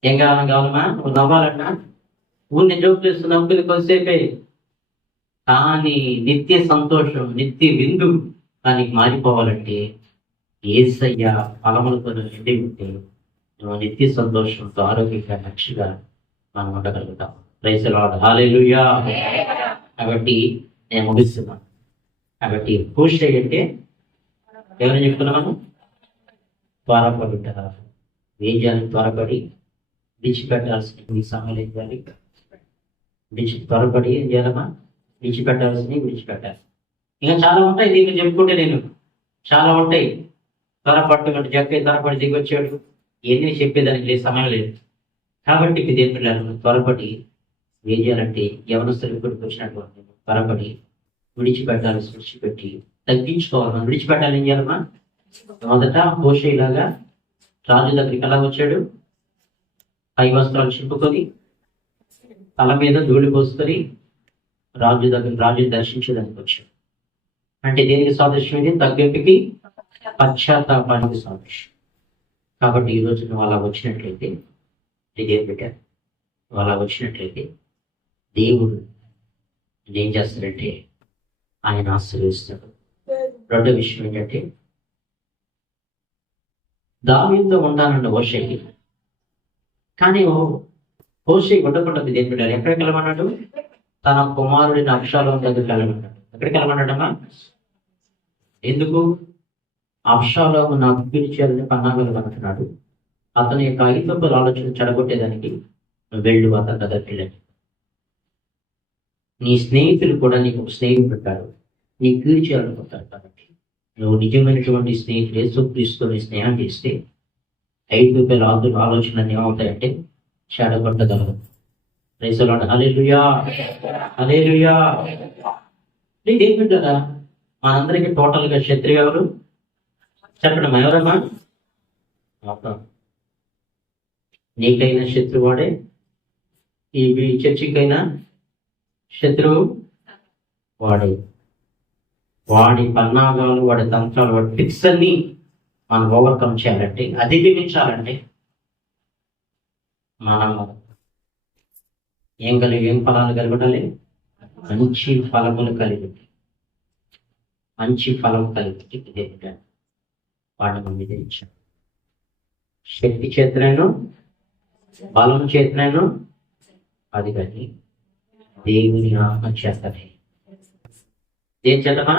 ఏం కావాలమ్మా? నువ్వు నవ్వాలన్నా ఊరిని జోక్ చేస్తున్న నవ్వులు కొద్దిసేపే, కానీ నిత్య సంతోషం, నిత్య విందు దానికి మారిపోవాలంటే యేసయ్య ఫలములతో నిండి ఉంటే నువ్వు నిత్య సంతోషంతో ఆరోగ్యంగా లక్ష్యంగా మనం ఉండగలుగుతాం. Praise the lord. హల్లెలూయా. కాబట్టి నేను ముగిస్తున్నాను. కాబట్టి పోస్ట్ అంటే ఎవరైనా చెప్తున్నాము? త్వరపడి ఉంటారా? ఏం చేయాలి? త్వరపడి విడిచిపెట్టాల్సిన సమయం ఏం చేయాలి? త్వరపడి ఏం చేయాలమ్మా? విడిచిపెట్టాలి. ఇంకా చాలా ఉంటాయి దీన్ని చెప్పుకుంటే, నేను చాలా ఉంటాయి. త్వరపట్టు అంటే జక్కే త్వరపడి దిగి వచ్చాడు, ఎన్ని చెప్పేదానికి లేదు, సమయం లేదు. కాబట్టి ఇది ఏం పిల్లలు త్వరపడి ఏం చేయాలంటే యవనస్తులు ఇప్పటికి వచ్చినటువంటి త్వరపడి విడిచిపెట్టి తగ్గించుకోవాలి. మనం విడిచిపెట్టాలి. ఏం చేయాలమ్మా? మొదట హోషేలాగా రాజు దగ్గరికి ఎలా వచ్చాడు? 5 వస్త్రాలు చింపుకొని తల మీద ధూళి పోసుకొని రాజు దర్శించడానికి వచ్చాడు. అంటే దేనికి సాదృశ్యం? ఇది తగ్గింపుకి, పశ్చాత్తాపానికి సాదృశ్యం. కాబట్టి ఈరోజు నువ్వు అలా వచ్చినట్లయితే ఇదేం పెట్టారు? నువ్వు అలా వచ్చినట్లయితే దేవుడు ఏం చేస్తాడంటే ఆయన ఆశీర్వదిస్తాడు. రెండో విషయం ఏంటంటే దావీదుతో ఉండాలన్న హోషేకి, కానీ హోషేకి ఉండకుండా ఏం పెట్టారు? ఎక్కడికి వెళ్ళమన్నాడు? తన కుమారుడిని అబ్షాలోము దగ్గరికి వెళ్ళమన్నాడు. ఎక్కడికి వెళ్ళమన్నాడమ్మా? ఎందుకు? అబ్షాలోము నాకు పిలిచేయాలని పన్నాగలు అంటున్నాడు. అతని యొక్క ఐదొబ్బల ఆలోచన చెడగొట్టేదానికి వెళ్ళు అతని దగ్గరికి వెళ్ళండి. నీ స్నేహితులు కూడా నీకు ఒక స్నేహితులు పెట్టారు, నీ కీడు చేయాలనుకుంటారు. కాబట్టి నువ్వు నిజమైనటువంటి స్నేహితులు యేసుక్రీస్తుని స్నేహం చేస్తే ఐదొబ్బల ఆలోచనలు ఏమవుతాయంటే చెడగొట్టగలరు. Praise the lord. Hallelujah, hallelujah. నీకేం పెట్టారా? మనందరికీ టోటల్ గా శత్రువు ఎవరు చెప్పడం? ఎవరమ్మా? నీకైనా శత్రువాడే, ఈ చర్చికైనా శత్రువు వాడే. వాడి పన్నాగాలు, వాడి తంత్రాలు, వాడి ట్రిక్స్ అన్ని మనం ఓవర్కమ్ చేయాలంటే, అధిగమించాలంటే మనం ఏం ఫలాలు కలిగి ఉండాలి? మంచి ఫలములు కలిగి, మంచి ఫలం కలిగి దేవుడు వాడిని మీద ఇచ్చాడు. శక్తి చేతనైనా, బలం చేతనైనా, అది కానీ దేవుని ఆత్మ చేతనే. దేని చేతమా?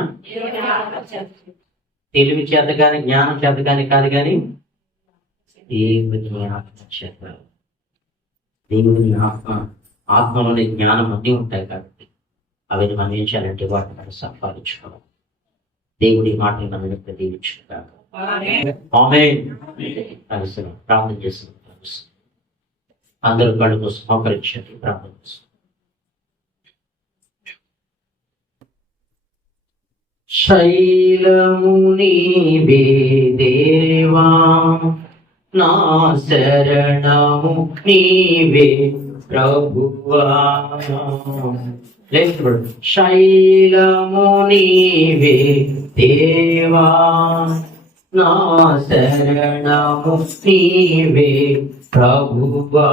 తెలివి చేత కానీ, జ్ఞానం చేత కానీ కాదు, కానీ దేవుని ఆత్మ చేత. దేవుని ఆత్మలోని జ్ఞానం అన్నీ ఉంటాయి కాబట్టి అవి మనం ఏం చేయాలంటే వాటిని మనం సంపాదించుకోవాలి. దేవుడి మాటలు మనం దీవించుకుంటారు. ప్రార్థన చేస్తున్నాం. అందరూ కళ్ళు కోసం మోకరించండి, ప్రార్థన కోసం. శైలము నీవే దేవా, నా శరణము నీవే ప్రభువా. శైలము నీవే దేవా, నా శరణము నీవే ప్రభువా.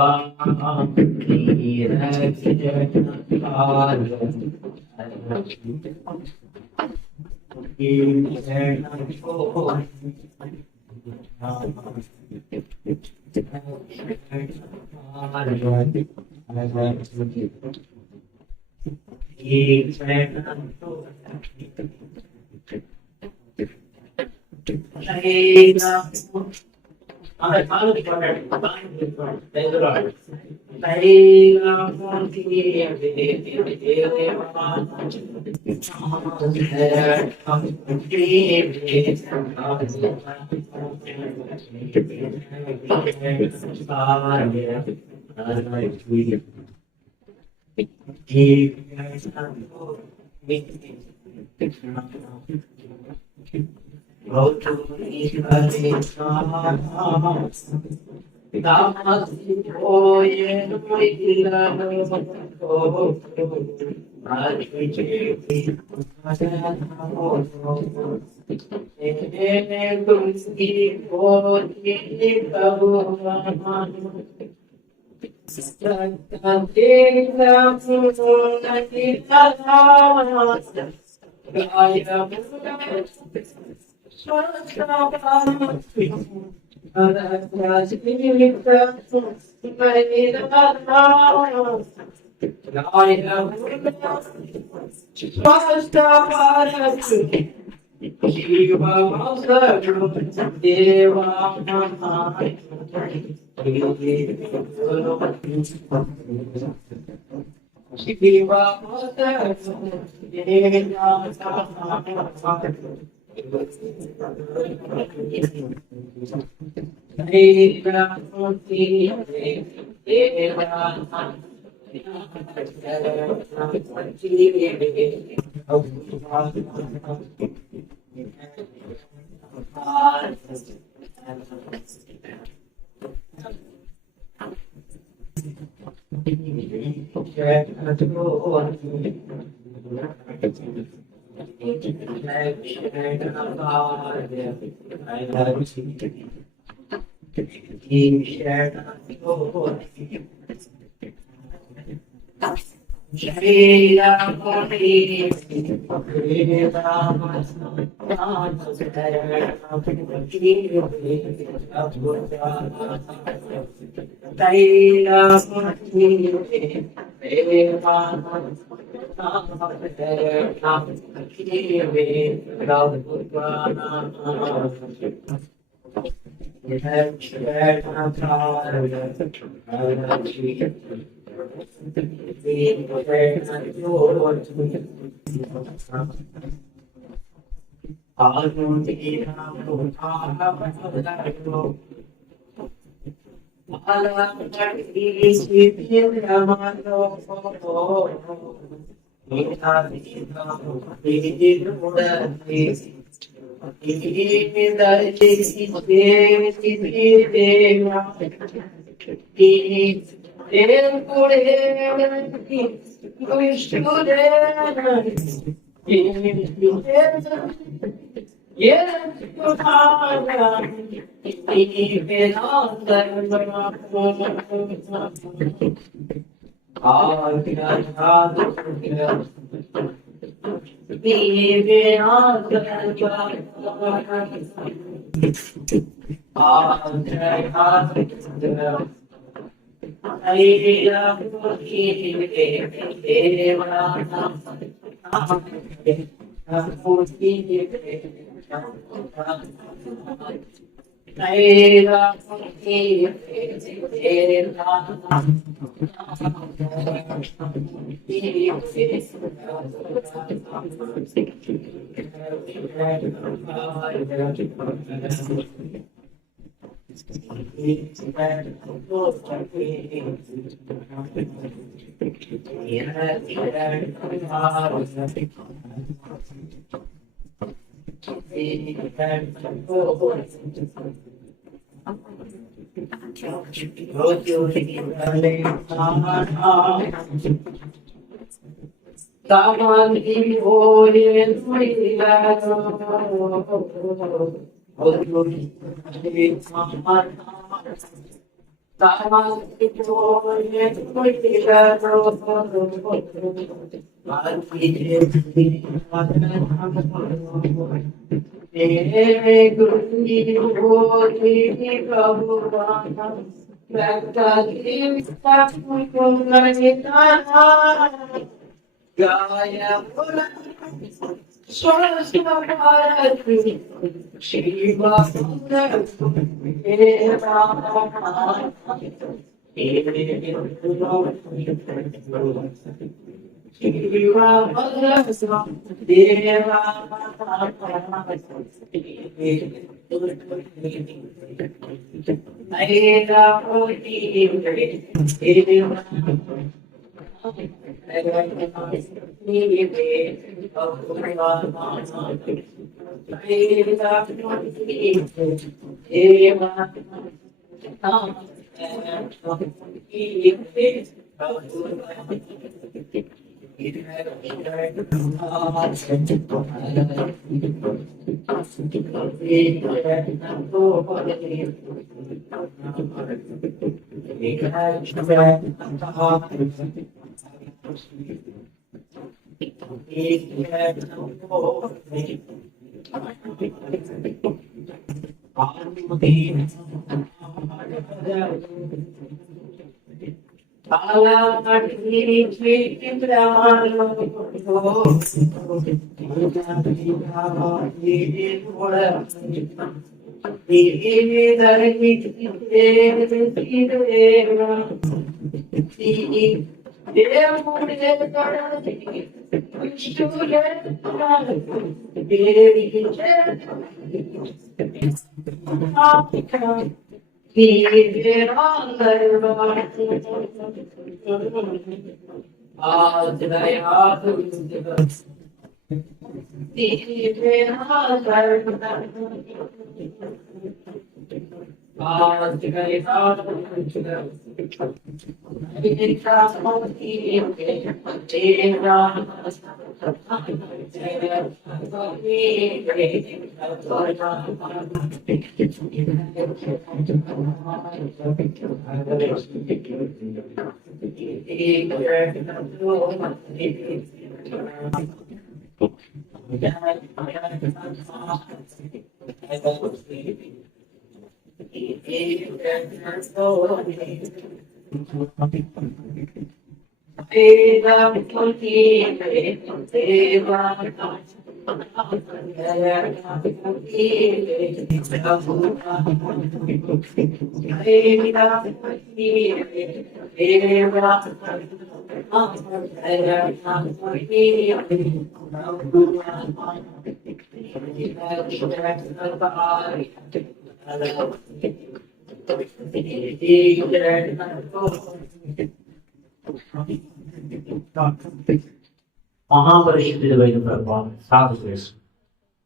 మహాపరిశుద్ధుడైన ప్రభావం సాగు చేసు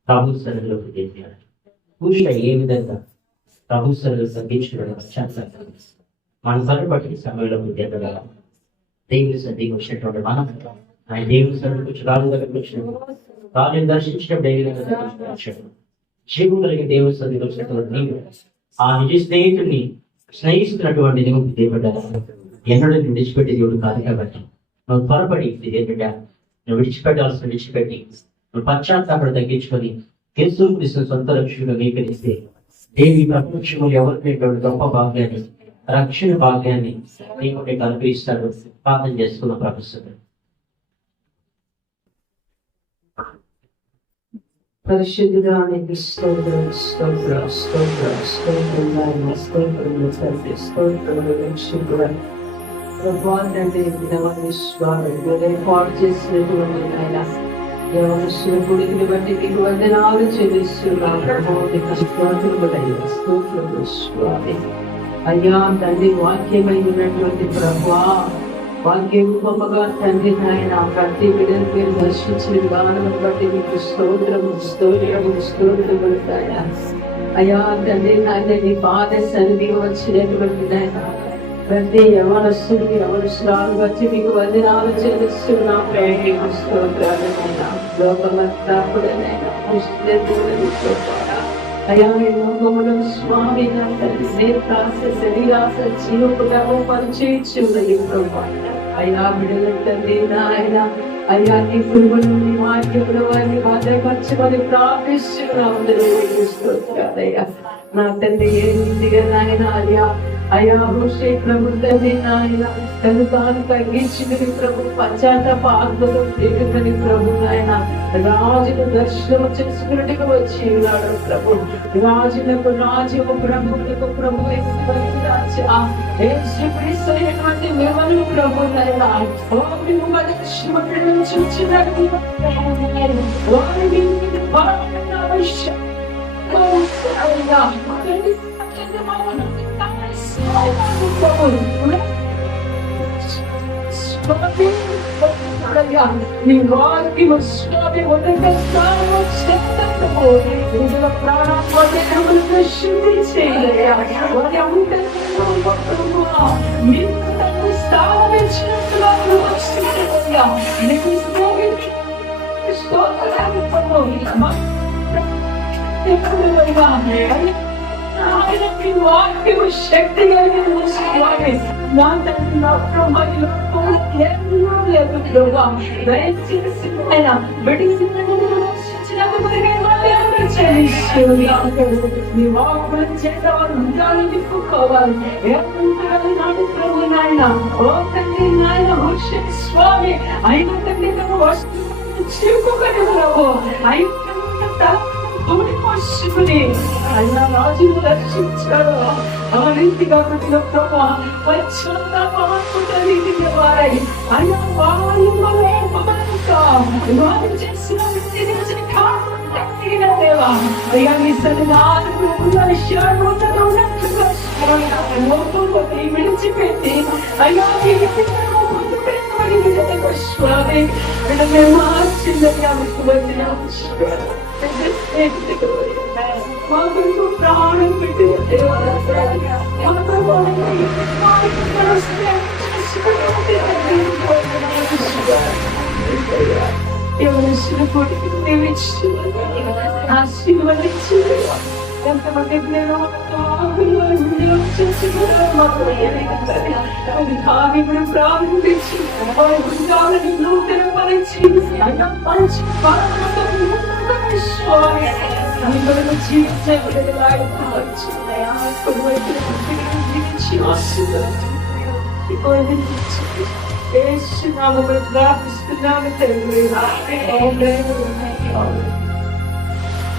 ప్రభు సన్నిధిలోకి చేశారు పూజ ఏ విధంగా ప్రభు సన్నిధిలో తగ్గించుకోవడం మన తరబట్టి సమయంలో ఎదగల దేవుని సన్నిధికి వచ్చినటువంటి మనం ఆయన దేవుని సన్నిధికి వచ్చి రాజు దగ్గరికి వచ్చినప్పుడు రాజుని దర్శించినప్పుడు ఏ విధంగా వచ్చాడు జీవం కలిగిన దేవుని సన్నిధికి వచ్చినటువంటి నీవు ఆ నిజ స్నేహితుడిని స్నేహిస్తున్నటువంటి నువ్వు దేవుడ ఎన్నడూ విడిచిపెట్టి దేవుడు కాదు కాబట్టి నువ్వు త్వరపడి దేవుడ నువ్వు విడిచిపెట్టి నువ్వు పశ్చాత్తాపడ తగ్గించుకొని యేసు క్రీస్తుని సొంత రక్షణగా స్వీకరిస్తే దేవి ప్రపంచంలో ఎవరికి గొప్ప భాగ్యాన్ని రక్షణ భాగ్యాన్ని నీకు అనుగ్రహిస్తాడు. ప్రార్థన చేసుకున్న ప్రొఫెసర్. పరిశుద్ధుడా నీకు స్తోత్రం స్తోత్రం స్తోత్రం స్తోత్రం నాయన స్తోత్రం తండ్రి స్తోత్రం రక్షకుడా ప్రభువా తండ్రి ఏర్పాటు చేసినటువంటి ఆయన యవనస్తుల గుడిని బట్టి నీకు వందనాలు చెల్లిస్తున్నాం ప్రభువా నీకు స్తోత్రం స్వామి. అయ్యా తండ్రి వాక్యమై ఉన్నటువంటి ప్రభువా వాక్యం గొప్పగా తండ్రి నాయన ప్రతి బిడ్డను మీరు దర్శించిన విధానం బట్టి మీకు స్తోత్రము స్తోత్రము స్తోత్రములు నాయన. అయ్యా తండ్రి నాయన నీ పాద సన్నిధికి వచ్చినటువంటి నాయన ప్రతి యవనస్తురాలు వచ్చి మీకు వందనాలు చెల్లిస్తున్నా ప్రేమ స్తోత్రాలు నాయన. లోకమంతా కూడా నాయన అయ్యా లోకములో స్వామి నేత్రాస శరీరాస జీవపుగా పరిచయించున్నది ప్రభా. అయ్యా బిడ్డలంటే నాయన అయ్యా నీ పురుగుల నుండి వాక్యముల వారిని భద్రపరచమని ప్రార్థిస్తున్నాం. నా తండ్రి ఏ రీతిగా నాయన అయ్యా హుషే ప్రభు తండ్రి నాయన తను తాను తగ్గించుకుని ప్రభు పశ్చాత్తాప ఆత్మతో దిగుకుని ప్రభు నాయన రాజును దర్శనం చేసుకున్నట్టుగా వచ్చి ఉన్నాడు ప్రభు. రాజులకు రాజు ప్రభువులకు ప్రభు యేసుక్రీస్తు మిమ్మల్ని ప్రభు నాయన చూచినట్టు నీ వాక్యము స్వామి ఉన్నత స్థానము చెత్తము నిజ ప్రాణాత్మను దర్శించేయ్యా వారి అంతరంగములో మీరు స్థానం ఇచ్చినట్లుగా వస్తున్నాయ్యా. నీకు స్తోత్రాలు వాక్యము శక్తి కలిగిన స్వామి. నా తండ్రి నా ప్రభు లేదు ప్రభా దయచేసి ఆయన నీ వాక్కుల చేత వారు ఉంటారు నిప్పుకోవాలి నాడు ప్రభు నాయన ఓ తండ్రి నాయన స్వామి అయినా తండ్రి వస్తువులు చిరుకుని ప్రభు అయినా తోడిపోసుకుని ఆయన రాజును రక్షించాడు. ఆ రీతిగా ప్రతిలో ప్రభా పశ్చాత్తాప రీతిగా వారై ఆయన వారు చేసిన దేవా అయ్యా మీ సన్నిధానంలో విడిచిపెట్టి అయ్యా స్వామి మేము మార్చిందయ్యా మీకు మా కొరకు ప్రాణం పెట్టి ఎవరు కొడుకు ఆశీర్వదించి ఎంతమంది ప్రారంభించి నూతనపరిచి ప్రార్థిస్తున్నాము తండ్రి.